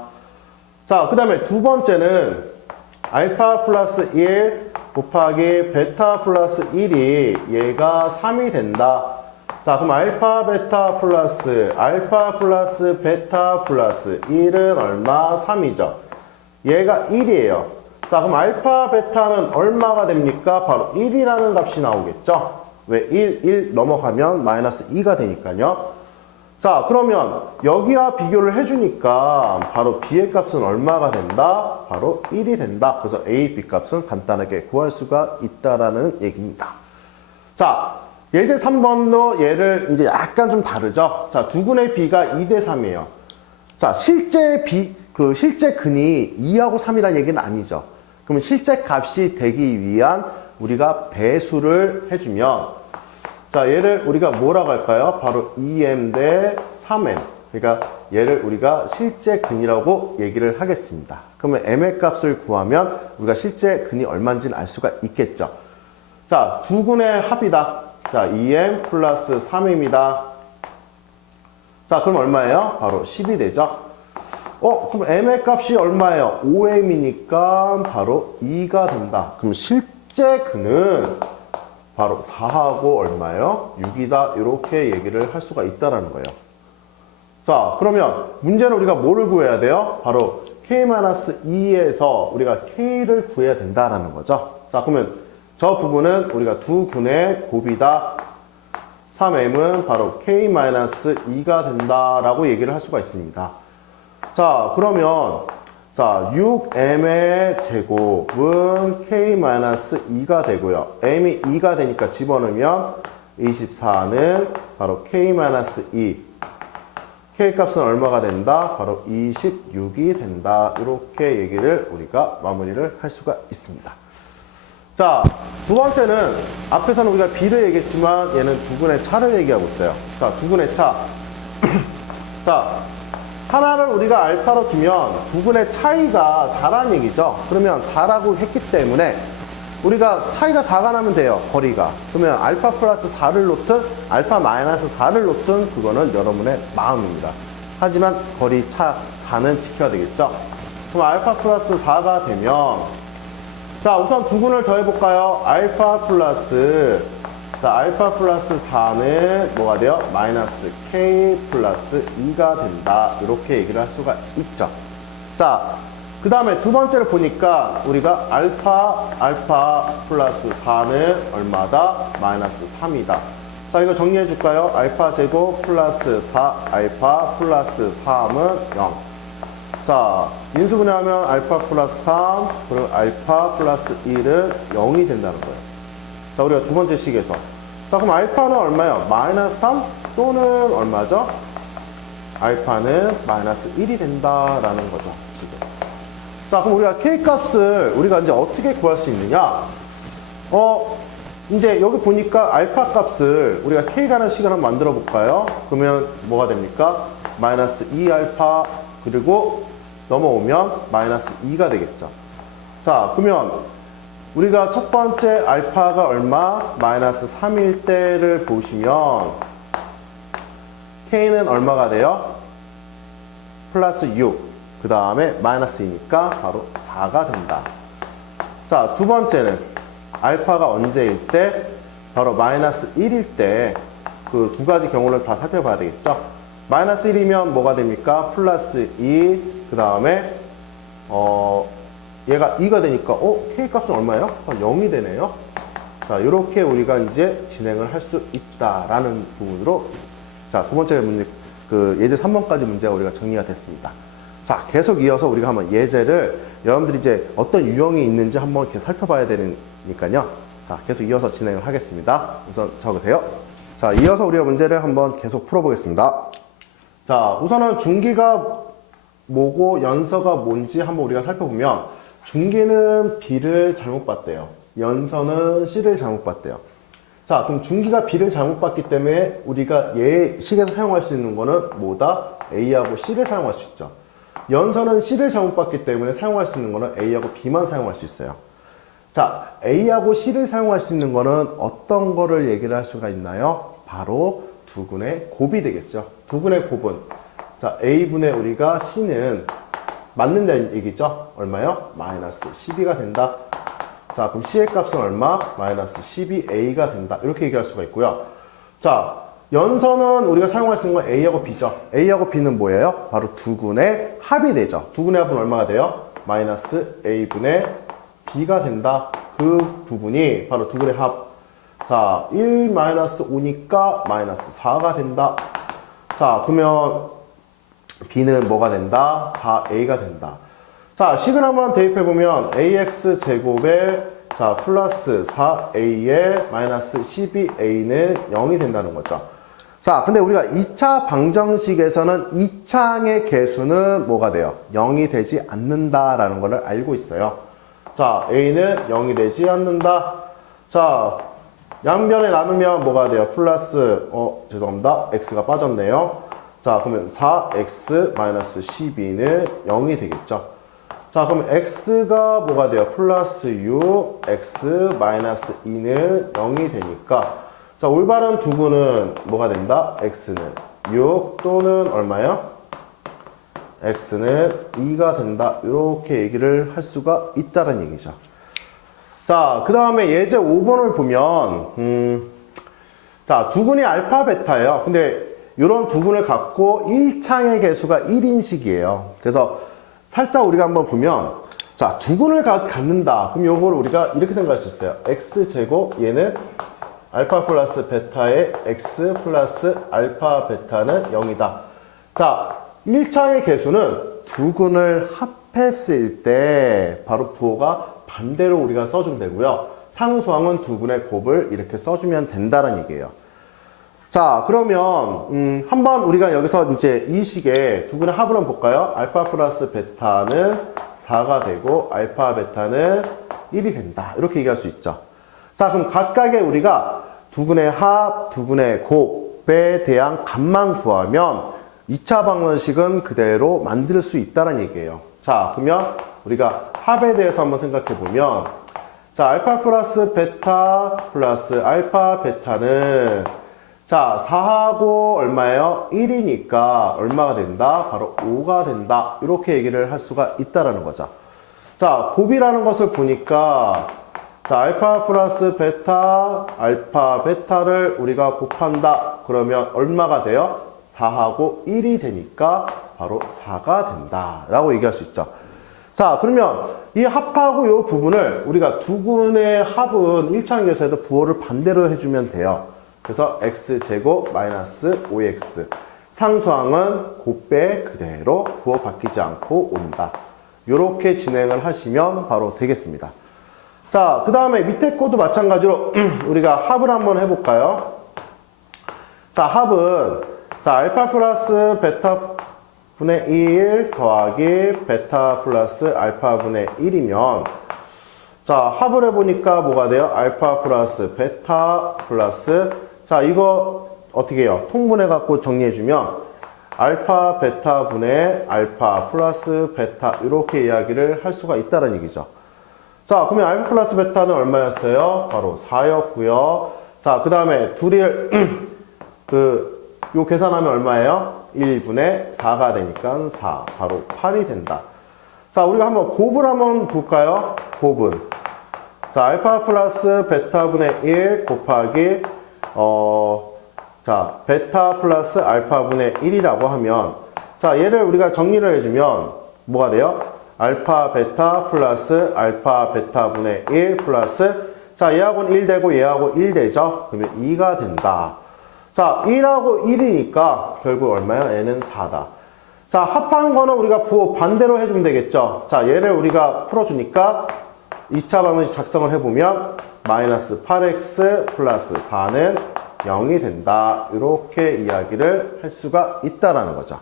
자, 그 다음에 두 번째는 알파 플러스 1 곱하기 베타 플러스 1이 얘가 3이 된다. 자, 그럼 알파 플러스 베타 플러스 1은 얼마? 3이죠. 얘가 1이에요. 자, 그럼 알파 베타는 얼마가 됩니까? 바로 1이라는 값이 나오겠죠. 왜? 1 넘어가면 마이너스 2가 되니까요. 자, 그러면 여기와 비교를 해주니까 바로 B의 값은 얼마가 된다? 바로 1이 된다. 그래서 A, B 값은 간단하게 구할 수가 있다라는 얘기입니다. 자, 예제 3번도 얘를 이제 약간 좀 다르죠? 자, 두근의 B가 2대 3이에요. 자, 실제 근이 2하고 3이라는 얘기는 아니죠. 그러면 실제 값이 되기 위한 우리가 배수를 해주면 자, 얘를 우리가 뭐라고 할까요? 바로 2m 대 3m. 그러니까 얘를 우리가 실제 근이라고 얘기를 하겠습니다. 그러면 m의 값을 구하면 우리가 실제 근이 얼마인지는 알 수가 있겠죠. 자, 두 근의 합이다. 자, 2m 플러스 3m입니다. 자, 그럼 얼마예요? 바로 10이 되죠. 그럼 m의 값이 얼마예요? 5m이니까 바로 2가 된다. 그럼 실제 근은 바로 4하고 얼마예요? 6이다. 이렇게 얘기를 할 수가 있다라는 거예요. 자, 그러면 문제는 우리가 뭐를 구해야 돼요? 바로 K-2에서 우리가 K를 구해야 된다라는 거죠. 자, 그러면 저 부분은 우리가 두 근의 곱이다. 3m은 바로 K-2가 된다라고 얘기를 할 수가 있습니다. 자, 그러면 자, 6m의 제곱은 K-2가 되고요. m이 2가 되니까 집어넣으면 24는 바로 K-2. K 값은 얼마가 된다? 바로 26이 된다. 이렇게 얘기를 우리가 마무리를 할 수가 있습니다. 자, 두 번째는 앞에서는 우리가 B를 얘기했지만 얘는 두근의 차를 얘기하고 있어요. 자, 두근의 차. 자, 하나를 우리가 알파로 두면 두근의 차이가 4라는 얘기죠. 그러면 4라고 했기 때문에 우리가 차이가 4가 나면 돼요. 거리가. 그러면 알파 플러스 4를 놓든 알파 마이너스 4를 놓든 그거는 여러분의 마음입니다. 하지만 거리 차 4는 지켜야 되겠죠. 그럼 알파 플러스 4가 되면 자, 우선 두근을 더해볼까요? 알파 플러스 4는 뭐가 돼요? 마이너스 K 플러스 2가 된다. 이렇게 얘기를 할 수가 있죠. 자, 그 다음에 두 번째를 보니까 우리가 알파 플러스 4는 얼마다? 마이너스 3이다. 자, 이거 정리해 줄까요? 알파 제곱 플러스 4, 알파 플러스 3은 0. 자, 인수분해하면 알파 플러스 3, 그리고 알파 플러스 1은 0이 된다는 거예요. 자, 우리가 두 번째 식에서. 자, 그럼 알파는 얼마예요? 마이너스 3 또는 얼마죠? 알파는 마이너스 1이 된다라는 거죠, 지금. 자, 그럼 우리가 K 값을 우리가 이제 어떻게 구할 수 있느냐? 이제 여기 보니까 알파 값을 우리가 K라는 식을 한번 만들어 볼까요? 그러면 뭐가 됩니까? 마이너스 2알파, 그리고 넘어오면 마이너스 2가 되겠죠. 자, 그러면 우리가 첫 번째 알파가 얼마? 마이너스 3일 때를 보시면 K는 얼마가 돼요? 플러스 6. 그 다음에 마이너스 2니까 바로 4가 된다. 자, 두 번째는 알파가 언제일 때? 바로 마이너스 1일 때. 그 두 가지 경우를 다 살펴봐야 되겠죠. 마이너스 1이면 뭐가 됩니까? 플러스 2. 그 다음에 얘가 2가 되니까 K 값은 얼마예요? 0이 되네요. 자, 이렇게 우리가 이제 진행을 할 수 있다라는 부분으로 자, 두 번째 문제, 그 예제 3번까지 문제가 우리가 정리가 됐습니다. 자, 계속 이어서 우리가 한번 예제를 여러분들이 이제 어떤 유형이 있는지 한번 이렇게 살펴봐야 되니까요. 자, 계속 이어서 진행을 하겠습니다. 우선 적으세요. 자, 이어서 우리가 문제를 한번 계속 풀어보겠습니다. 자, 우선은 중기가 뭐고 연서가 뭔지 한번 우리가 살펴보면 중기는 B를 잘못 봤대요. 연서는 C를 잘못 봤대요. 자, 그럼 중기가 B를 잘못 봤기 때문에 우리가 얘 식에서 사용할 수 있는 거는 뭐다? A하고 C를 사용할 수 있죠. 연서는 C를 잘못 봤기 때문에 사용할 수 있는 거는 A하고 B만 사용할 수 있어요. 자, A하고 C를 사용할 수 있는 거는 어떤 거를 얘기를 할 수가 있나요? 바로 두근의 곱이 되겠죠. 두근의 곱은 자, A분의 우리가 C는 맞는다는 얘기죠. 얼마요? 마이너스 12가 된다. 자, 그럼 C의 값은 얼마? 마이너스 12A가 된다. 이렇게 얘기할 수가 있고요. 자, 연서는 우리가 사용할 수 있는 건 A하고 B죠. A하고 B는 뭐예요? 바로 두근의 합이 되죠. 두근의 합은 얼마가 돼요? 마이너스 A분의 B가 된다. 그 부분이 바로 두근의 합. 자, 1 마이너스 5니까 마이너스 4가 된다. 자, 그러면 B는 뭐가 된다? 4A가 된다. 자, 식을 한번 대입해보면 AX 제곱에 자, 플러스 4A에 마이너스 12A는 0이 된다는 거죠. 자, 근데 우리가 2차 방정식에서는 2차항의 개수는 뭐가 돼요? 0이 되지 않는다라는 걸 알고 있어요. 자, A는 0이 되지 않는다. 자, 양변에 나누면 뭐가 돼요? 플러스, 죄송합니다. X가 빠졌네요. 자, 그러면 4X-12는 0이 되겠죠. 자, 그럼 X가 뭐가 돼요? 플러스 6, X-2는 0이 되니까 자, 올바른 두근은 뭐가 된다? X는 6 또는 얼마요? X는 2가 된다. 이렇게 얘기를 할 수가 있다는 얘기죠. 자, 그 다음에 예제 5번을 보면 자, 두근이 알파, 베타예요. 근데 이런 두근을 갖고 1창의 개수가 1인식이에요. 그래서 살짝 우리가 한번 보면 자, 두근을 갖는다. 그럼 요거를 우리가 이렇게 생각할 수 있어요. X제곱 얘는 알파 플러스 베타의 X 플러스 알파 베타는 0이다. 자, 1창의 개수는 두근을 합했을 때 바로 부호가 반대로 우리가 써주면 되고요. 상수항은 두근의 곱을 이렇게 써주면 된다는 얘기예요. 자, 그러면 한번 우리가 여기서 이제 이 식의 두근의 합을 한번 볼까요? 알파 플러스 베타는 4가 되고 알파 베타는 1이 된다. 이렇게 얘기할 수 있죠. 자, 그럼 각각의 우리가 두근의 합, 두근의 곱에 대한 값만 구하면 2차 방정식은 그대로 만들 수 있다는 얘기예요. 자, 그러면 우리가 합에 대해서 한번 생각해 보면, 자, 알파 플러스 베타 플러스 알파 베타는, 자, 4하고 얼마예요? 1이니까 얼마가 된다? 바로 5가 된다. 이렇게 얘기를 할 수가 있다라는 거죠. 자, 곱이라는 것을 보니까, 자, 알파 플러스 베타, 알파 베타를 우리가 곱한다. 그러면 얼마가 돼요? 4하고 1이 되니까 바로 4가 된다. 라고 얘기할 수 있죠. 자, 그러면 이 합하고 이 부분을 우리가 두근의 합은 1차원 계수에도 부호를 반대로 해주면 돼요. 그래서 x제곱 마이너스 5x. 상수항은 곱배 그대로 부호 바뀌지 않고 온다. 이렇게 진행을 하시면 바로 되겠습니다. 자, 그 다음에 밑에 것도 마찬가지로 우리가 합을 한번 해볼까요? 자, 합은, 자, 알파 플러스 베타 분의 1 더하기 베타 플러스 알파 분의 1이면, 자, 합을 해보니까 뭐가 돼요? 알파 플러스 베타 플러스, 자, 이거 어떻게 해요? 통분해갖고 정리해주면, 알파 베타 분의 알파 플러스 베타, 이렇게 이야기를 할 수가 있다는 얘기죠. 자, 그러면 알파 플러스 베타는 얼마였어요? 바로 4였고요. 자, 그 다음에 둘이 요 계산하면 얼마예요? 1분의 4가 되니까 4, 바로 8이 된다. 자, 우리가 한번 곱을 한번 볼까요? 곱은, 자, 알파 플러스 베타분의 1 곱하기 자, 베타 플러스 알파분의 1이라고 하면, 자, 얘를 우리가 정리를 해주면 뭐가 돼요? 알파 베타 플러스 알파 베타분의 1 플러스, 자, 얘하고는 1 되고 얘하고 1 되죠? 그러면 2가 된다. 자, 1하고 1이니까 결국 얼마야? 얘는 4다. 자, 합한 거는 우리가 부호 반대로 해주면 되겠죠? 자, 얘를 우리가 풀어주니까 2차 방정식 작성을 해보면 마이너스 8x 플러스 4는 0이 된다. 이렇게 이야기를 할 수가 있다라는 거죠.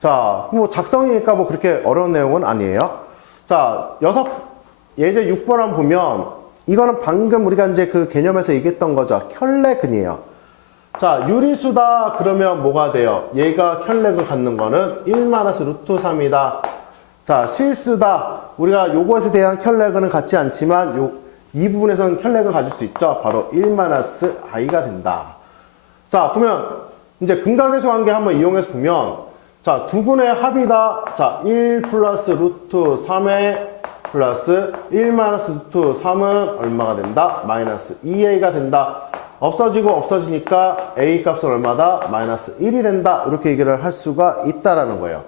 자, 뭐 작성이니까 뭐 그렇게 어려운 내용은 아니에요. 자, 예제 6번 보면 이거는 방금 우리가 이제 그 개념에서 얘기했던 거죠. 켤레근이에요. 자, 유리수다 그러면 뭐가 돼요? 얘가 켤레근 갖는 거는 1-루트3이다. 자, 실수다. 우리가 요것에 대한 켤레근은 같지 않지만 이 부분에서는 켤레근을 가질 수 있죠. 바로 1-i가 된다. 자, 그러면 이제 근각계수 관계 한번 이용해서 보면, 자, 두근의 합이다. 자, 1 플러스 루트 3의 플러스 1-루트3은 얼마가 된다? 마이너스 2a가 된다. 없어지고 없어지니까 a 값은 얼마다? 마이너스 1이 된다. 이렇게 얘기를 할 수가 있다라는 거예요.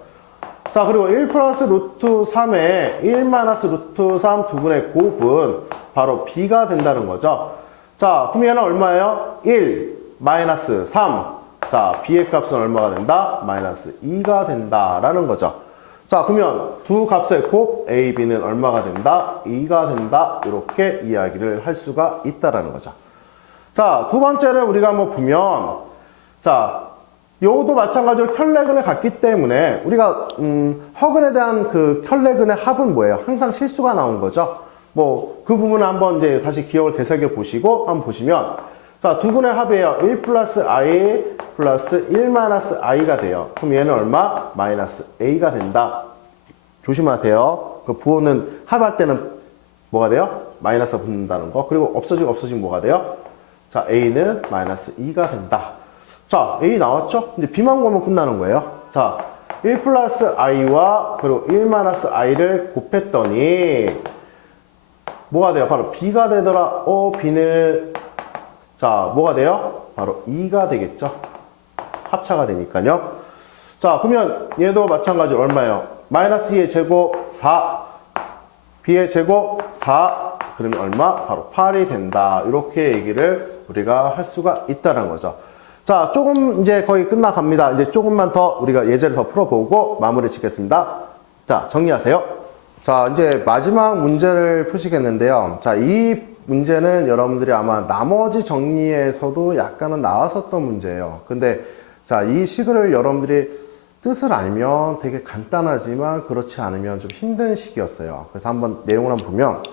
자, 그리고 1 플러스 루트 3의 1-루트3 두근의 곱은 바로 b가 된다는 거죠. 자, 그럼 얘는 얼마예요? 1 마이너스 3. 자, b의 값은 얼마가 된다? 마이너스 2가 된다라는 거죠. 자, 그러면 두 값의 곱 a, b는 얼마가 된다? 2가 된다. 이렇게 이야기를 할 수가 있다라는 거죠. 자, 두 번째는 우리가 한번 보면, 자, 요것도 마찬가지로 켤레근을 갖기 때문에 우리가 허근에 대한 그 켤레근의 합은 뭐예요? 항상 실수가 나온 거죠. 뭐 그 부분을 한번 이제 다시 기억을 되새겨 보시고 한번 보시면, 자, 두근의 합이에요. 1 플러스 i 플러스 1-i가 돼요. 그럼 얘는 얼마? 마이너스 a가 된다. 조심하세요. 그 부호는 합할 때는 뭐가 돼요? 마이너스 붙는다는 거. 그리고 없어지면 뭐가 돼요? 자, a는 마이너스 2가 된다. 자, a 나왔죠? 이제 b만 구하면 끝나는 거예요. 자, 1 플러스 i와 그리고 1-i를 곱했더니 뭐가 돼요? 바로 b가 되더라. b는, 자, 뭐가 돼요? 바로 2가 되겠죠? 합차가 되니까요. 자, 그러면 얘도 마찬가지로 얼마예요? 마이너스 2의 제곱 4, b의 제곱 4, 그러면 얼마? 바로 8이 된다. 이렇게 얘기를 우리가 할 수가 있다는 거죠. 자, 조금 이제 거의 끝나갑니다. 이제 조금만 더 우리가 예제를 더 풀어보고 마무리 짓겠습니다. 자, 정리하세요. 자, 이제 마지막 문제를 푸시겠는데요. 자, 이 문제는 여러분들이 아마 나머지 정리에서도 약간은 나왔었던 문제예요. 근데 자, 이 식을 여러분들이 뜻을 알면 되게 간단하지만 그렇지 않으면 좀 힘든 식이었어요. 그래서 한번 내용을 한번 보면,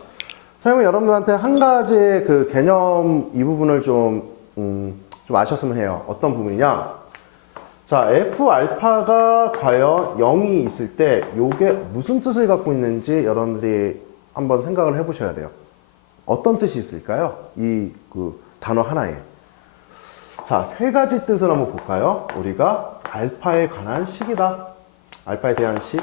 선생님은 여러분들한테 한 가지 그 개념 이 부분을 좀 아셨으면 해요. 어떤 부분이냐? 자, f 알파가 과연 0이 있을 때 요게 무슨 뜻을 갖고 있는지 여러분들이 한번 생각을 해보셔야 돼요. 어떤 뜻이 있을까요? 이 그 단어 하나에. 자, 세 가지 뜻을 한번 볼까요? 우리가 알파에 관한 식이다. 알파에 대한 식.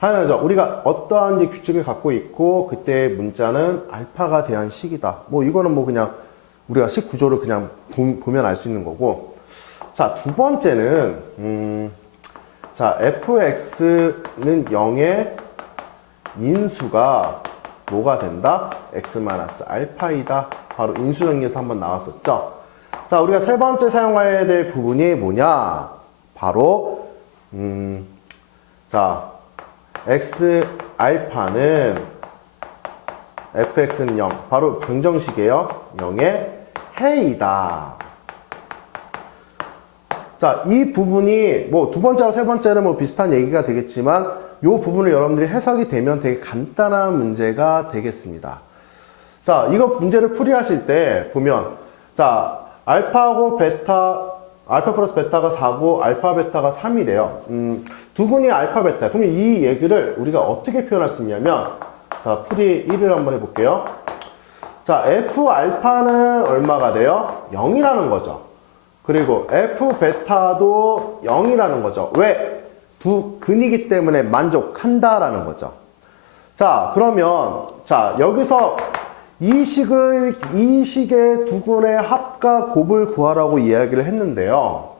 당연하죠. 우리가 어떠한 이제 규칙을 갖고 있고 그때 문자는 알파가 대한 식이다. 뭐 이거는 뭐 그냥 우리가 식 구조를 그냥 보면 알 수 있는 거고. 자, 두 번째는 자, fx는 0의 인수가 뭐가 된다? x-알파이다. 바로 인수정리에서 한번 나왔었죠. 자, 우리가 세 번째 사용해야 될 부분이 뭐냐? 바로 자, x-알파는 fx는 0. 바로 방정식이에요. 0의 해이다. 자, 이 부분이 뭐 두 번째와 세 번째는 뭐 비슷한 얘기가 되겠지만 이 부분을 여러분들이 해석이 되면 되게 간단한 문제가 되겠습니다. 자, 이거 문제를 풀이하실 때 보면 자, 알파하고 베타, 알파 플러스 베타가 4고 알파 베타가 3이래요. 두근이 알파 베타. 그러면 이 얘기를 우리가 어떻게 표현할 수 있냐면 자, 풀이 1을 한번 해볼게요. 자, f 알파는 얼마가 돼요? 0이라는 거죠. 그리고 f 베타도 0이라는 거죠. 왜? 두 근이기 때문에 만족한다라는 거죠. 자, 그러면 자, 여기서 이 식의 두 근의 합과 곱을 구하라고 이야기를 했는데요.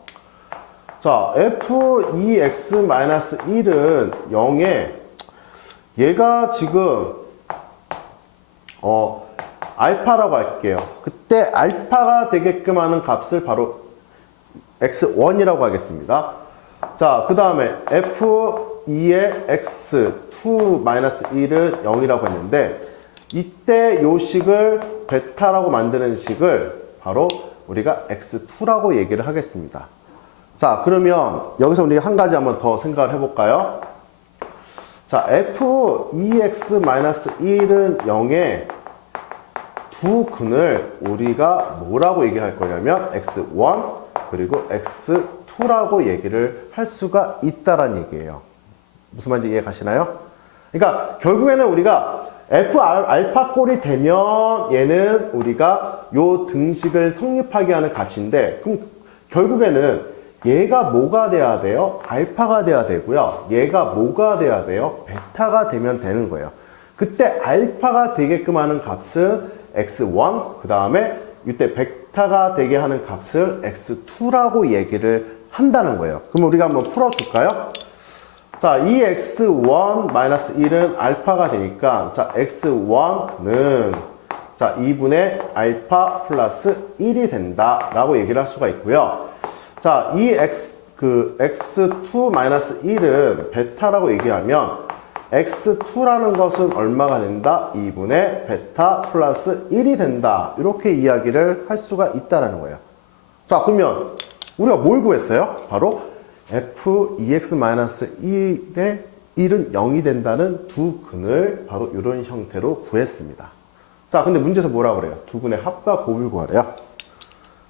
자, f2x-1은 0에 얘가 지금 알파라고 할게요. 그때 알파가 되게끔 하는 값을 바로 x1이라고 하겠습니다. 자, 그 다음에 f2의 x2-1은 0이라고 했는데 이때 요 식을 베타라고 만드는 식을 바로 우리가 x2라고 얘기를 하겠습니다. 자, 그러면 여기서 우리 한 가지 한번 더 생각을 해볼까요? 자, f2x-1은 0의 두 근을 우리가 뭐라고 얘기할 거냐면 x1 그리고 x2라고 얘기를 할 수가 있다란 얘기예요. 무슨 말인지 이해 가시나요? 그러니까 결국에는 우리가 f 알파 꼴이 되면 얘는 우리가 요 등식을 성립하게 하는 값인데 그럼 결국에는 얘가 뭐가 돼야 돼요? 알파가 돼야 되고요. 얘가 뭐가 돼야 돼요? 베타가 되면 되는 거예요. 그때 알파가 되게끔 하는 값은 x1 그 다음에 이때 베타가 되게 하는 값을 x2라고 얘기를 한다는 거예요. 그럼 우리가 한번 풀어줄까요? 자, 이 x1-1은 알파가 되니까 자, x1는 자, 2분의 알파 플러스 1이 된다 라고 얘기를 할 수가 있고요. 자, 이 x2-1은 베타라고 얘기하면 x2라는 것은 얼마가 된다? 2분의 베타 플러스 1이 된다. 이렇게 이야기를 할 수가 있다는 거예요. 자, 그러면 우리가 뭘 구했어요? 바로 f2x-1의 1은 0이 된다는 두 근을 바로 이런 형태로 구했습니다. 자, 근데 문제에서 뭐라 그래요? 두 근의 합과 곱을 구하래요.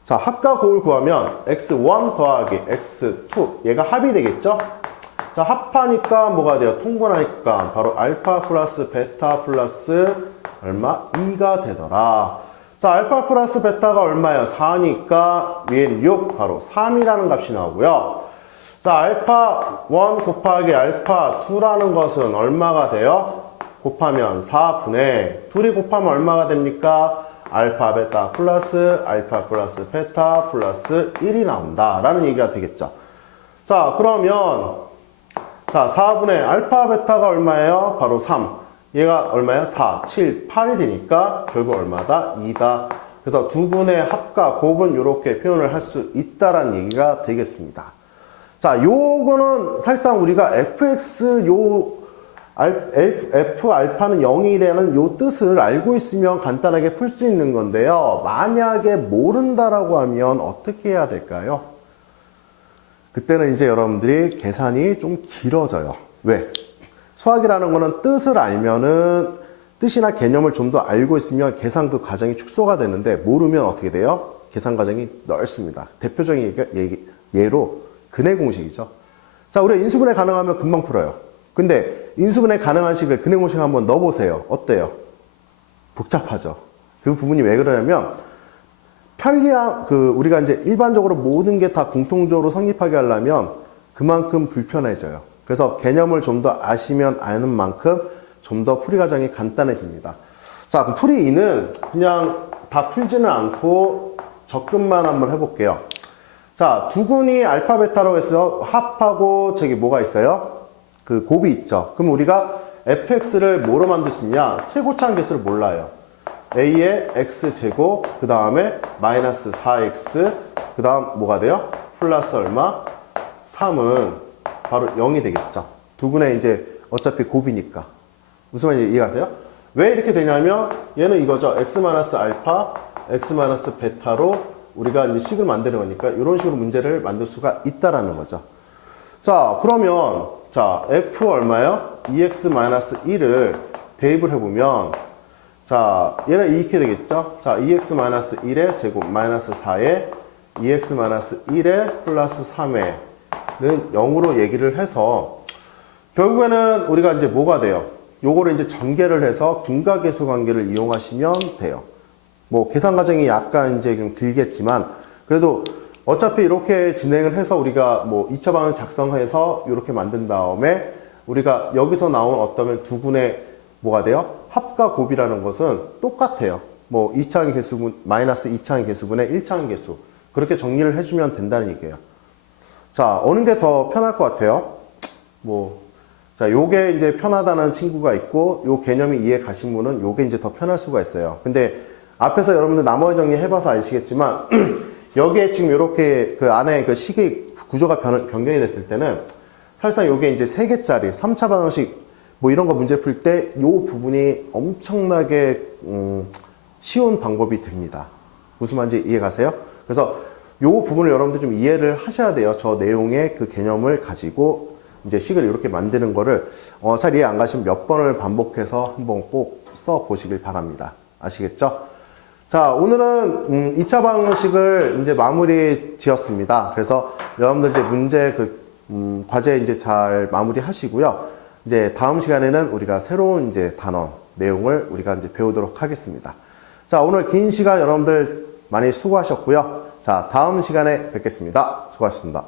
자, 합과 곱을 구하면 x1 더하기 x2 얘가 합이 되겠죠? 자, 합하니까 뭐가 돼요? 통분하니까 바로 알파 플러스 베타 플러스 얼마? 2가 되더라. 자, 알파 플러스 베타가 얼마예요? 4니까 위엔 6 바로 3이라는 값이 나오고요. 자, 알파 1 곱하기 알파 2라는 것은 얼마가 돼요? 곱하면 4분의 2이 곱하면 얼마가 됩니까? 알파 베타 플러스 베타 플러스 1이 나온다 라는 얘기가 되겠죠. 자, 그러면 자, 4분의 알파 베타가 얼마예요? 바로 3. 얘가 얼마예요? 4, 7, 8이 되니까 결국 얼마다? 2다. 그래서 두 분의 합과 곱은 이렇게 표현을 할 수 있다라는 얘기가 되겠습니다. 자, 요거는 사실상 우리가 fx f 알파는 0이 되는 요 뜻을 알고 있으면 간단하게 풀 수 있는 건데요. 만약에 모른다라고 하면 어떻게 해야 될까요? 그때는 이제 여러분들이 계산이 좀 길어져요. 왜? 수학이라는 거는 뜻을 알면은 뜻이나 개념을 좀 더 알고 있으면 계산 그 과정이 축소가 되는데 모르면 어떻게 돼요? 계산 과정이 넓습니다. 대표적인 예로 근해 공식이죠. 자, 우리가 인수분해 가능하면 금방 풀어요. 근데 인수분해 가능한 식을 근해 공식 한번 넣어보세요. 어때요? 복잡하죠. 그 부분이 왜 그러냐면 편리함, 우리가 이제 일반적으로 모든 게 다 공통적으로 성립하게 하려면 그만큼 불편해져요. 그래서 개념을 좀 더 아시면 아는 만큼 좀 더 풀이 과정이 간단해집니다. 자, 그럼 풀이 2는 그냥 다 풀지는 않고 접근만 한번 해볼게요. 자, 두근이 알파, 베타라고 해서 합하고 저기 뭐가 있어요? 그 곱이 있죠. 그럼 우리가 fx를 뭐로 만들 수 있냐? 최고차항 개수를 몰라요. a의 x제곱, 그 다음에 마이너스 4x, 그 다음 뭐가 돼요? 플러스 얼마? 3은 바로 0이 되겠죠. 두근의 이제 어차피 곱이니까. 무슨 말인지 이해가세요? 왜 이렇게 되냐면 얘는 이거죠. x-알파, x-베타로 우리가 이제 식을 만드는 거니까 이런 식으로 문제를 만들 수가 있다라는 거죠. 자, 그러면 자, f 얼마요? 2x-1을 대입을 해보면 자, 얘는 이렇게 되겠죠? 자, 2x-1의 제곱 마이너스 4에 2x-1의 플러스 3의 는 0으로 얘기를 해서 결국에는 우리가 이제 뭐가 돼요? 요거를 이제 전개를 해서 분가계수 관계를 이용하시면 돼요. 뭐 계산 과정이 약간 이제 좀 길겠지만 그래도 어차피 이렇게 진행을 해서 우리가 뭐 2차 방을 작성해서 이렇게 만든 다음에 우리가 여기서 나온 어떤 두근의 뭐가 돼요? 합과 곱이라는 것은 똑같아요. 뭐 2차항 개수분 마이너스 2차항 개수분의 1차항 개수 그렇게 정리를 해주면 된다는 얘기예요. 자, 어느 게 더 편할 것 같아요? 자, 요게 이제 편하다는 친구가 있고, 요 개념이 이해 가신 분은 요게 이제 더 편할 수가 있어요. 근데 앞에서 여러분들 나머지 정리 해봐서 아시겠지만, 여기에 지금 요렇게 그 안에 그 식의 구조가 변경이 됐을 때는 사실상 요게 이제 3개짜리 3차 방정식 뭐 이런 거 문제 풀 때 요 부분이 엄청나게 쉬운 방법이 됩니다. 무슨 말인지 이해 가세요? 그래서 요 부분을 여러분들 좀 이해를 하셔야 돼요. 저 내용의 그 개념을 가지고 이제 식을 이렇게 만드는 거를 잘 이해 안 가시면 몇 번을 반복해서 한번 꼭 써 보시길 바랍니다. 아시겠죠? 자, 오늘은 2차 방정식을 이제 마무리 지었습니다. 그래서 여러분들 이제 문제 과제 이제 잘 마무리 하시고요. 이제 다음 시간에는 우리가 새로운 이제 단원 내용을 우리가 이제 배우도록 하겠습니다. 자, 오늘 긴 시간 여러분들 많이 수고하셨고요. 자, 다음 시간에 뵙겠습니다. 수고하셨습니다.